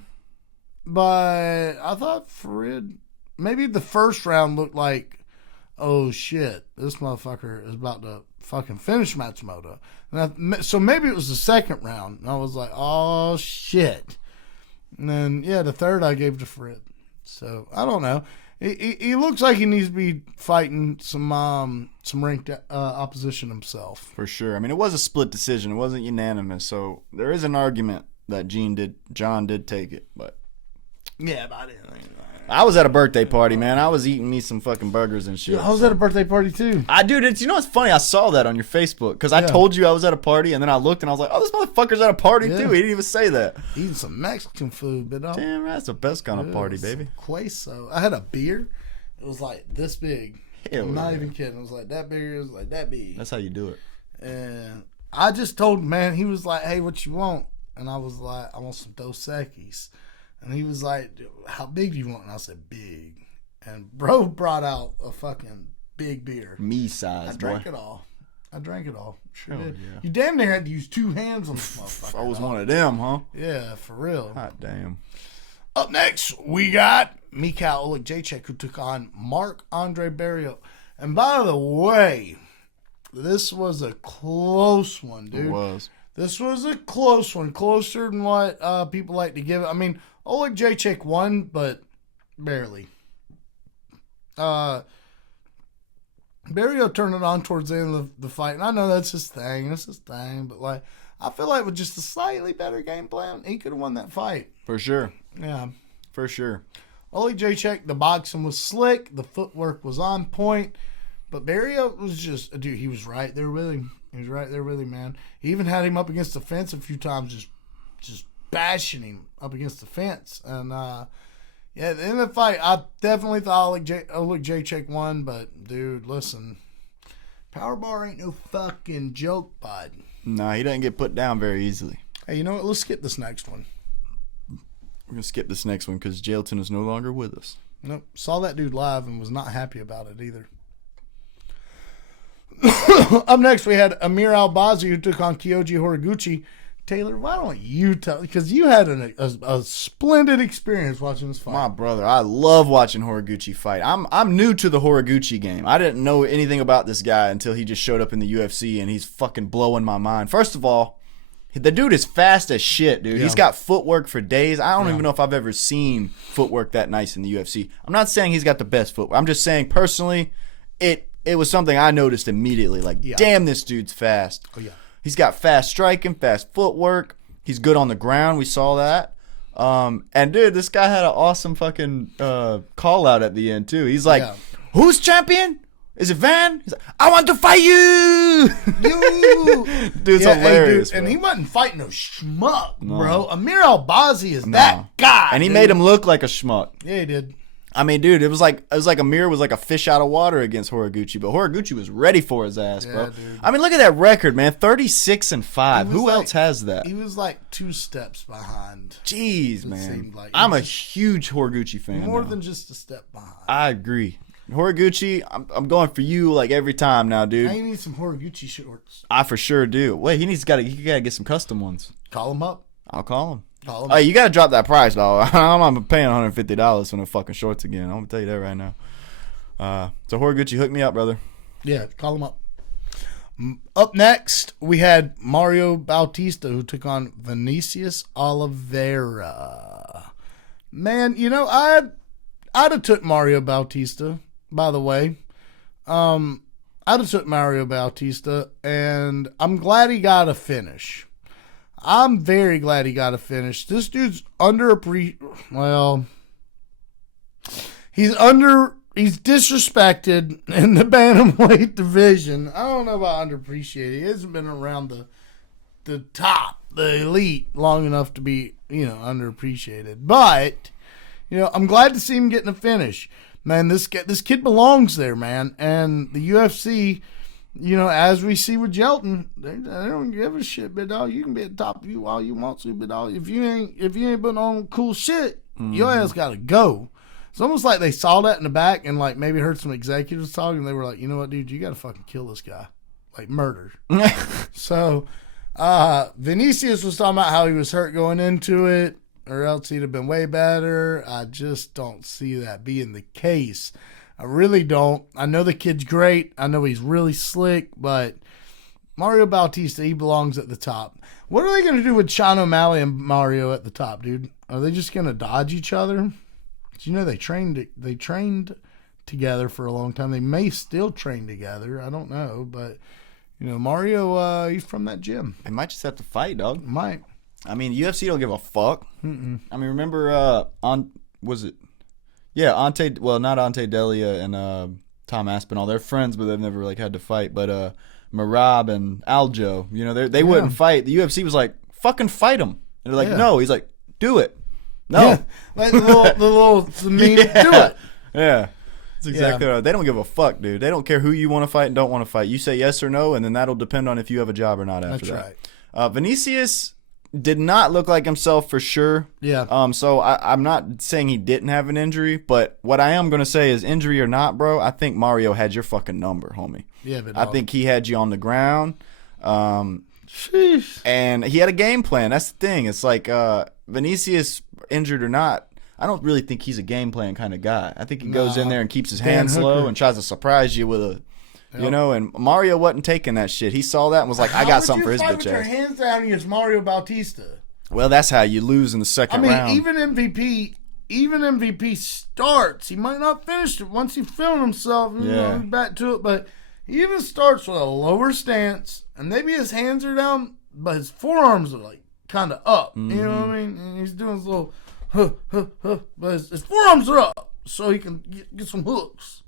But I thought Farid... Maybe the first round looked like, oh, shit, this motherfucker is about to fucking finish Matsumoto. So maybe it was the second round. And I was like, oh, shit. And then, the third I gave to Farid. So, I don't know. He looks like he needs to be fighting some ranked opposition himself. For sure. I mean, it was a split decision. It wasn't unanimous. So, there is an argument that John did take it. But yeah, but I was at a birthday party, man. I was eating me some fucking burgers and shit. Dude, I was at a birthday party, too. Dude, you know what's funny? I saw that on your Facebook because I told you I was at a party, and then I looked and I was like, oh, this motherfucker's at a party, too. He didn't even say that. Eating some Mexican food, but damn, that's the best kind of party, baby. Queso. I had a beer. It was like this big. I'm not even kidding. It was like that big. It was like that big. That's how you do it. And I just told him, man, he was like, hey, what you want? And I was like, I want some Dos Equis. And he was like, how big do you want? And I said, big. And bro brought out a fucking big beer. Me size, I drank it all. Sure did. Yeah. You damn near had to use two hands on this motherfucker. I was one of them, huh? Yeah, for real. Hot damn. Up next, we got Mikhail Oleksiejczuk, who took on Marc-Andre Barriault. And by the way, this was a close one, dude. It was. This was a close one. Closer than what people like to give it. I mean, Oleksiejczuk won, but barely. Barriault turned it on towards the end of the fight, and I know that's his thing. But I feel like with just a slightly better game plan, he could have won that fight. For sure. Yeah. For sure. Oleksiejczuk, the boxing was slick, the footwork was on point, but Barriault was just, dude, he was right there with him. Man. He even had him up against the fence a few times, just bashing him up against the fence. And, at the end of the fight, I definitely thought Oleksiejczuk won, but, dude, listen, power bar ain't no fucking joke, bud. Nah, he doesn't get put down very easily. Hey, you know what? Let's skip this next one. We're going to skip this next one because Jailton is no longer with us. Nope. Saw that dude live and was not happy about it either. Up next, we had Amir Albazi, who took on Kyoji Horiguchi. Taylor, why don't you tell? Because you had a splendid experience watching this fight. My brother, I love watching Horiguchi fight. I'm new to the Horiguchi game. I didn't know anything about this guy until he just showed up in the UFC, and he's fucking blowing my mind. First of all, the dude is fast as shit, dude. Yeah. He's got footwork for days. I don't even know if I've ever seen footwork that nice in the UFC. I'm not saying he's got the best footwork. I'm just saying, personally, it it was something I noticed immediately. Like, damn, this dude's fast. Oh, yeah. He's got fast striking, fast footwork. He's good on the ground. We saw that. And, dude, this guy had an awesome fucking call out at the end, too. He's like, who's champion? Is it Van? He's like, I want to fight you! Dude's hilarious, dude, and he wasn't fighting no schmuck, bro. Amir Albazi is that guy. And he made him look like a schmuck. Yeah, he did. I mean, dude, it was like Amir was like a fish out of water against Horiguchi, but Horiguchi was ready for his ass, bro. Dude. I mean, look at that record, man. 36-5. Who else has that? He was like 2 steps behind. Jeez, man. Like I'm a huge Horiguchi fan. More than just a step behind. I agree. Horiguchi, I'm going for you like every time now, dude. I need some Horiguchi shorts. I for sure do. Wait, he gotta get some custom ones. Call him up. I'll call him. Hey, you gotta drop that price, dog. I'm not paying $150 for no fucking shorts again. I'm gonna tell you that right now. So Horiguchi, hook me up, brother. Yeah, call him up. Up next, we had Mario Bautista, who took on Vinicius Oliveira. Man, you know, I'd have took Mario Bautista. By the way, I'd have took Mario Bautista, and I'm glad he got a finish. I'm very glad he got a finish. This dude's he's disrespected in the bantamweight division. I don't know about underappreciated. He hasn't been around the top, the elite, long enough to be, underappreciated. But, I'm glad to see him getting a finish. Man, this kid belongs there, man. And the UFC, as we see with Jelton, they don't give a shit, big dog. You can be at the top of you all you want to, big dog. If you ain't putting on cool shit, your ass gotta go. It's almost like they saw that in the back and like maybe heard some executives talking, and they were like, you know what, dude, you gotta fucking kill this guy, like murder. So, Vinicius was talking about how he was hurt going into it, or else he'd have been way better. I just don't see that being the case. I really don't. I know the kid's great. I know he's really slick, but Mario Bautista, he belongs at the top. What are they going to do with Sean O'Malley and Mario at the top, dude? Are they just going to dodge each other? They trained together for a long time. They may still train together. I don't know, but Mario, he's from that gym. They might just have to fight, dog. Might. I mean, UFC don't give a fuck. Mm-mm. I mean, remember not Ante Delia and Tom Aspinall. They're friends, but they've never like had to fight. But Marab and Aljo, they wouldn't fight. The UFC was like, fucking fight him. And they're like, no. He's like, do it. No. Yeah. Like do it. Yeah. That's exactly right. They don't give a fuck, dude. They don't care who you want to fight and don't want to fight. You say yes or no, and then that'll depend on if you have a job or not after that. That's right. Vinicius did not look like himself for sure. Yeah. So I'm not saying he didn't have an injury, but what I am going to say is injury or not, bro, I think Mario had your fucking number, homie. Yeah, but I think he had you on the ground. Sheesh. And he had a game plan. That's the thing. It's like Vinicius, injured or not, I don't really think he's a game plan kind of guy. I think he goes in there and keeps his hands low and tries to surprise you with a... and Mario wasn't taking that shit. He saw that and was like, I got something for his bitch ass. How would you fight with your hands down against Mario Bautista? Well, that's how you lose in the second round. Even MVP starts. He might not finish it once he feels himself. He's back to it. But he even starts with a lower stance. And maybe his hands are down, but his forearms are like kind of up. Mm-hmm. You know what I mean? And he's doing his little but his forearms are up so he can get some hooks.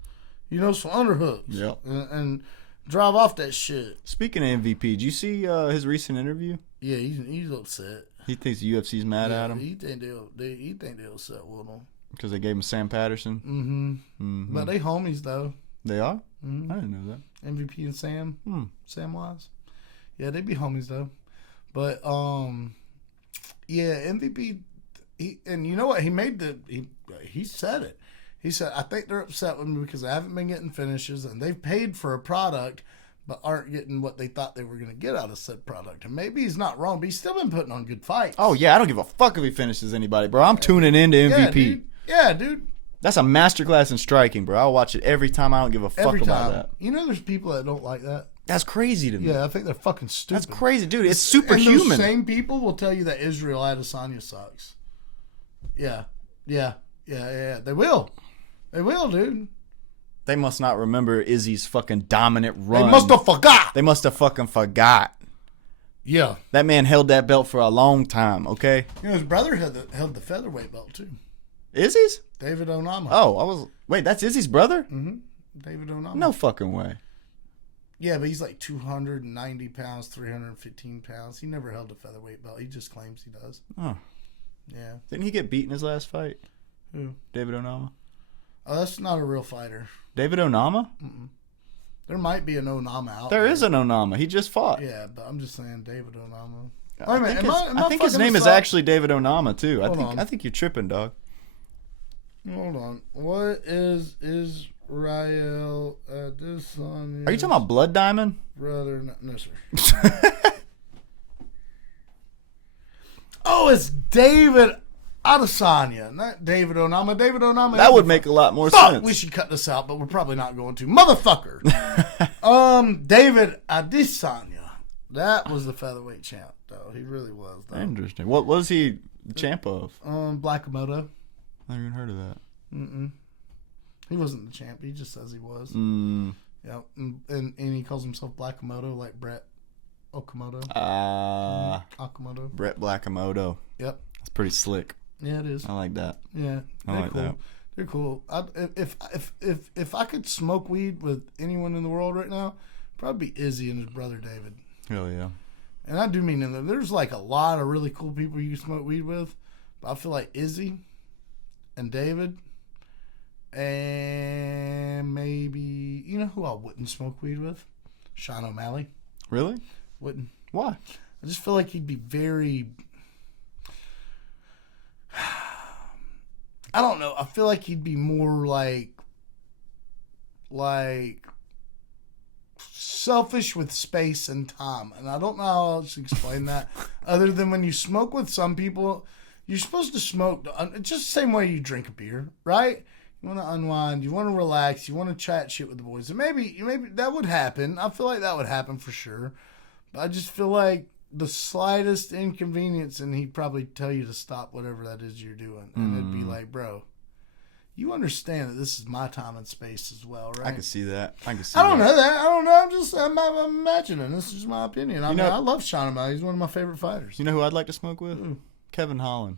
Some underhooks. Yep. And drive off that shit. Speaking of MVP, did you see his recent interview? Yeah, he's upset. He thinks the UFC's mad at him? He think they're upset with him. Because they gave him Sam Patterson? Mm-hmm. But they homies, though. They are? Mm-hmm. I didn't know that. MVP and Sam. Sam Wise. Yeah, they be homies, though. But, MVP, and you know what? He said it. He said, I think they're upset with me because I haven't been getting finishes and they've paid for a product but aren't getting what they thought they were going to get out of said product. And maybe he's not wrong, but he's still been putting on good fights. Oh, yeah. I don't give a fuck if he finishes anybody, bro. I'm tuning into MVP. Yeah, dude. That's a masterclass in striking, bro. I'll watch it every time. I don't give a fuck about that. There's people that don't like that. That's crazy to me. Yeah, I think they're fucking stupid. That's crazy, dude. It's superhuman. And those same people will tell you that Israel Adesanya sucks. Yeah. They will. They will, dude. They must not remember Izzy's fucking dominant run. They must have forgot. They must have fucking forgot. Yeah. That man held that belt for a long time, okay? You know, his brother held the featherweight belt, too. Izzy's? David Onama. Oh, wait, that's Izzy's brother? Mm-hmm. David Onama. No fucking way. Yeah, but he's like 290 pounds, 315 pounds. He never held a featherweight belt. He just claims he does. Oh. Yeah. Didn't he get beat in his last fight? Who? David Onama. Oh, that's not a real fighter. David Onama? Mm-mm. There might be an Onama out there. There is an Onama. He just fought. Yeah, but I'm just saying David Onama. I think his name is actually David Onama, too. I think you're tripping, dog. Hold on. What is Israel Adesanya? Are you talking about Blood Diamond? Brother, no, sir. Oh, it's David Adesanya, not David Onama. David Onama. That would make a lot more Fuck, sense. we should cut this out, but we're probably not going to. Motherfucker. David Adesanya. That was the featherweight champ, though. He really was, though. Interesting. What was he the champ of? Blackamoto. I haven't even heard of that. Mm-mm. He wasn't the champ. He just says he was. Yeah, and he calls himself Blackamoto, like Brett Okamoto. Okamoto. Brett Blackamoto. Yep. That's pretty slick. Yeah, it is. I like that. Yeah, I like cool. that. They're cool. If I could smoke weed with anyone in the world right now, probably be Izzy and his brother David. Hell yeah. And I do mean that there's like a lot of really cool people you can smoke weed with, but I feel like Izzy and David and maybe, you know who I wouldn't smoke weed with? Sean O'Malley. Really? Wouldn't. Why? I just feel like he'd be very... I don't know. I feel like he'd be more like selfish with space and time. And I don't know how else to explain that other than when you smoke with some people, you're supposed to smoke just the same way you drink a beer, right? You want to unwind, you want to relax, you want to chat shit with the boys. And maybe that would happen. I feel like that would happen for sure. But I just feel like the slightest inconvenience and he'd probably tell you to stop whatever that is you're doing. And it'd be like, bro, you understand that this is my time and space as well, right? I can see that. I don't know that. I don't know. I'm imagining. This is just my opinion. I love Sean O'Malley. He's one of my favorite fighters. You know who I'd like to smoke with? Kevin Holland.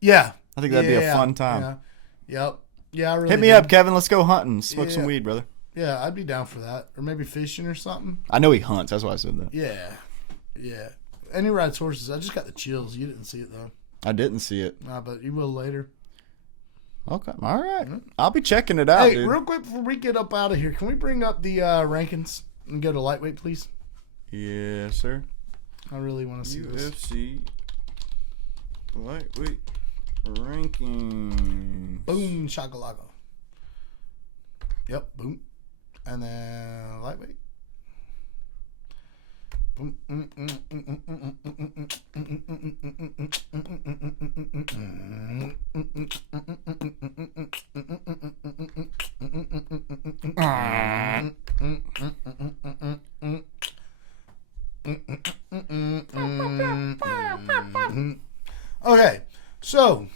Yeah. I think that'd be a fun time. Yeah. Yep. Yeah, I really Hit me up, Kevin. Let's go hunting. Smoke some weed, brother. Yeah, I'd be down for that. Or maybe fishing or something. I know he hunts. That's why I said that. Yeah. Yeah. And he rides horses. I just got the chills. You didn't see it, though. I didn't see it. Nah, but you will later. Okay. All right. I'll be checking it out, dude. Real quick before we get up out of here, can we bring up the rankings and go to lightweight, please? Yes, sir. I really want to see this. UFC lightweight rankings. Boom, shakalaka. Yep, boom. And then lightweight. Boom. Okay, so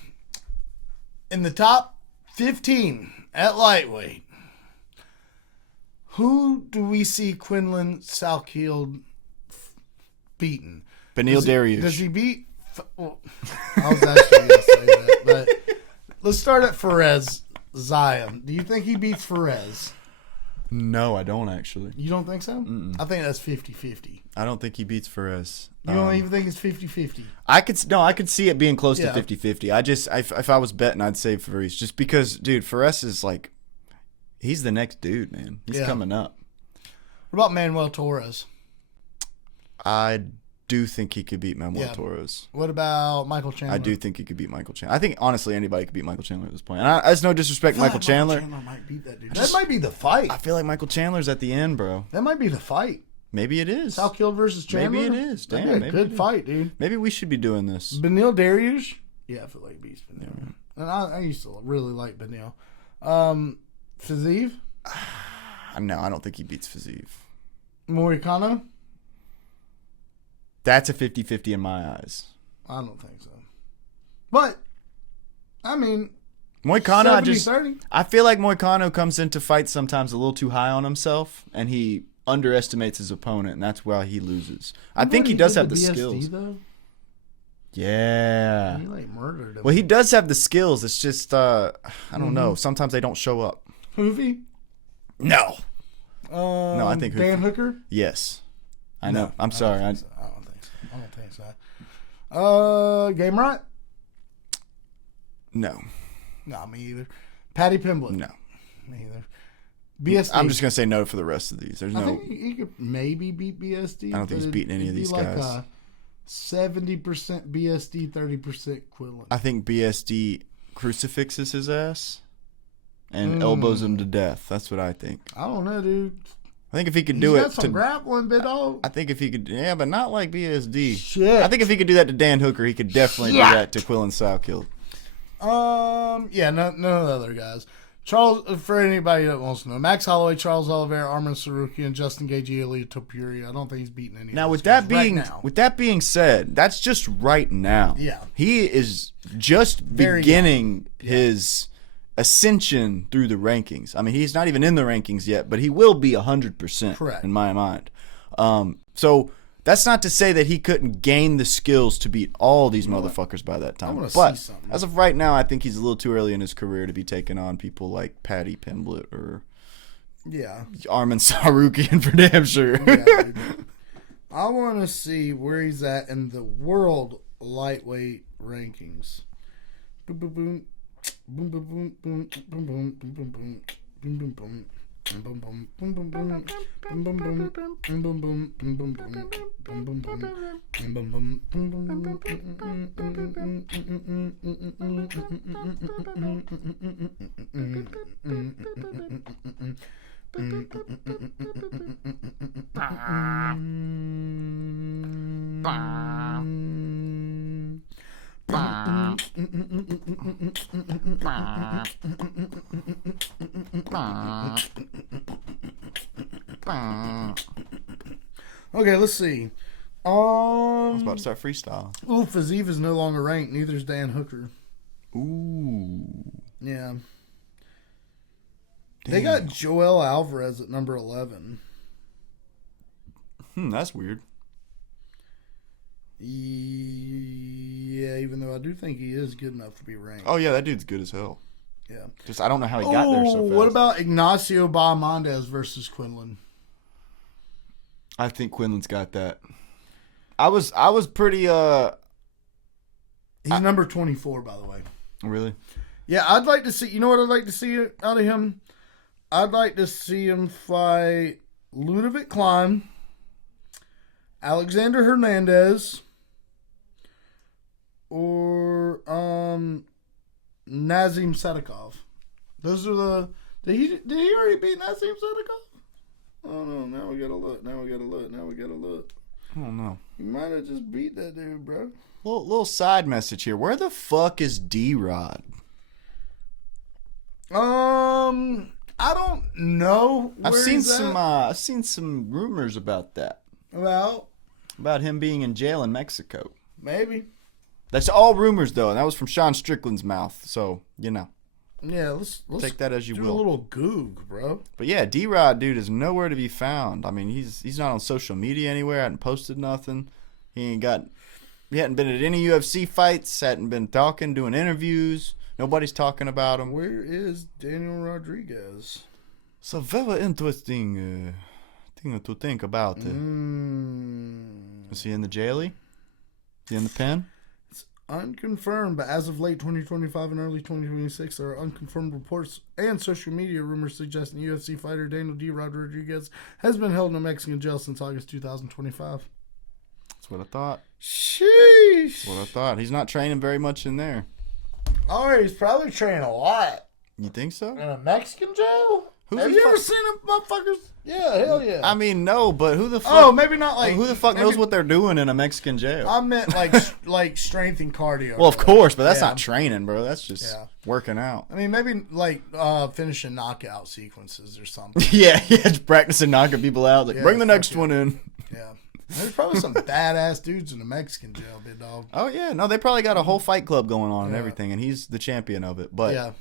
in the top 15 at lightweight, who do we see Quinlan Salkield beaten? Benil Dariush. Does he beat? Well, I was actually going to say that, but let's start at Perez Zion. Do you think he beats Perez? No, I don't actually. You don't think so? Mm-mm. I think that's 50-50. I don't think he beats Perez. You don't even think it's 50-50? I could see it being close to 50-50. If I was betting, I'd say Perez. Just because, dude, Perez is like, he's the next dude, man. He's coming up. What about Manuel Torres? I do think he could beat Manuel Torres. What about Michael Chandler? I do think he could beat Michael Chandler. I think, honestly, anybody could beat Michael Chandler at this point. And that's no disrespect to Michael Chandler. Michael Chandler might beat that dude. That might be the fight. I feel like Michael Chandler's at the end, bro. That might be the fight. Maybe it is. Salkield versus Chandler? Maybe it is. Damn, maybe good fight, dude. Maybe we should be doing this. Benil Dariush? Yeah, I feel like he beats Benil. Yeah. And I used to really like Benil. Fiziev? No, I don't think he beats Fiziev. Morikano? That's a 50-50 in my eyes. I don't think so. But, I mean, Moicano, 70-30. I feel like Moicano comes into fights sometimes a little too high on himself, and he underestimates his opponent, and that's why he loses. I think he does have the BSD, skills. Though? Yeah. He like murdered him. Well, he does have the skills. It's just, I don't know. Sometimes they don't show up. Hoovy? No. No, I think Dan Hooker? Yes. I know. I'm sorry. I don't think so. Game Right? No. No, me either. Patty Pimblett? No. Me either. BSD? I'm just going to say no for the rest of these. There's I no. think he could maybe beat BSD. I don't think he's beating any of these guys. Like 70% BSD, 30% Quinlan. I think BSD crucifixes his ass and elbows him to death. That's what I think. I don't know, dude. I think if he could He's do got it some grappling, big dog. I think if he could, yeah, but not like BSD. Shit. I think if he could do that to Dan Hooker, he could definitely do that to Quillen Salkill. Yeah, none of the other guys. Charles, for anybody that wants to know, Max Holloway, Charles Oliveira, Armin Sarukian, Justin Gagey, Ilya Topuria. I don't think he's beaten any. Now, of with those that guys being right now. with that being said, that's just right now. Yeah. He is just Very beginning his ascension through the rankings. I mean, he's not even in the rankings yet, but he will be 100%. Correct. In my mind. So that's not to say that he couldn't gain the skills to beat all these motherfuckers by that time. But see something. as of right now, I think he's a little too early in his career to be taking on people like Patty Pimblett or Armin Sarukian for damn sure. Yeah, dude. I want to see where he's at in the world lightweight rankings. Boom, boom, boom. Boom, boom, boom, boom, boom, boom, boom, boom, boom, boom, boom, boom. Boom boom boom boom boom boom boom boom boom boom boom boom boom boom boom boom Okay, let's see. I was about to start freestyle. Fazeev is no longer ranked. Neither is Dan Hooker. Ooh. Yeah. Damn. They got Joel Alvarez at number 11. That's weird. Yeah, even though I do think he is good enough to be ranked. Oh yeah, that dude's good as hell. Yeah. Just I don't know how he got there so fast. What about Ignacio Bahamondes versus Quinlan? I think Quinlan's got that. I was pretty He's number 24, by the way. really. Yeah, I'd like to see. You know what I'd like to see out of him? I'd like to see him fight Ludovic Klein, Alexander Hernandez, or Nazim Sadikov. Those are the. Did he already beat Nazim Sadikov? Oh no! Now we gotta look. I don't know. He might have just beat that dude, bro. Little side message here. Where the fuck is D-Rod? I don't know. I've seen some rumors about that. Well, About him being in jail in Mexico. maybe. That's all rumors though, and that was from Sean Strickland's mouth. So, you know. Yeah, let's Take that as you do will. a little goog, bro. But yeah, D-Rod, dude, is nowhere to be found. I mean, he's not on social media anywhere. Hadn't posted nothing. He hadn't been at any UFC fights. Hadn't been talking, doing interviews. Nobody's talking about him. Where is Daniel Rodriguez? It's a very interesting thing to think about. Is he in the jailie? Is he in the pen? It's unconfirmed, but as of late 2025 and early 2026, there are unconfirmed reports and social media rumors suggesting UFC fighter Daniel D. Rodriguez has been held in a Mexican jail since August 2025. That's what I thought. Sheesh. That's what I thought. He's not training very much in there. Oh, he's probably training a lot. You think so? In a Mexican jail? Who's Have he you ever fu- seen them motherfuckers? Yeah, hell yeah. I mean, no, but who the fuck? Oh, maybe not like. who the fuck maybe- knows what they're doing in a Mexican jail? I meant like strength and cardio. Well, of course, but that's Yeah. not training, bro. That's just Yeah. working out. I mean, maybe like finishing knockout sequences or something. Yeah, just practicing knocking people out. Like, Yeah, bring the fuck next it. one in. Yeah. There's probably some badass dudes in the Mexican jail, big dog. Oh yeah, no, they probably got a whole fight club going on and Yeah. everything, and he's the champion of it. But Yeah.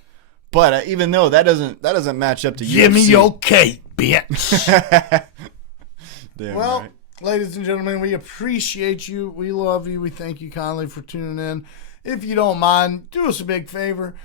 But even though that doesn't match up to Give me UFC. your cake, bitch. Damn Well, right. ladies and gentlemen, we appreciate you. We love you. We thank you kindly for tuning in. If you don't mind, do us a big favor.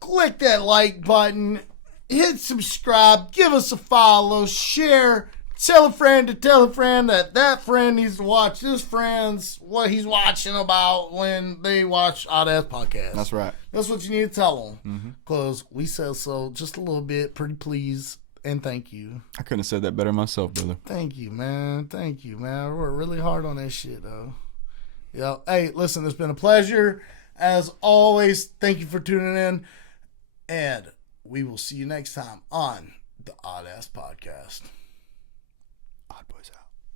Click that like button. Hit subscribe. Give us a follow. Share. Tell a friend to tell a friend that friend needs to watch his friends what he's watching about when they watch Oddass podcast. That's right. That's what you need to tell them. Because we said so just a little bit. Pretty please. And thank you. I couldn't have said that better myself, brother. Thank you, man. Thank you, man. We're really hard on that shit, though. Yeah. Hey, listen, it's been a pleasure. As always, thank you for tuning in. And we will see you next time on the Oddass Podcast. Odd Boys out.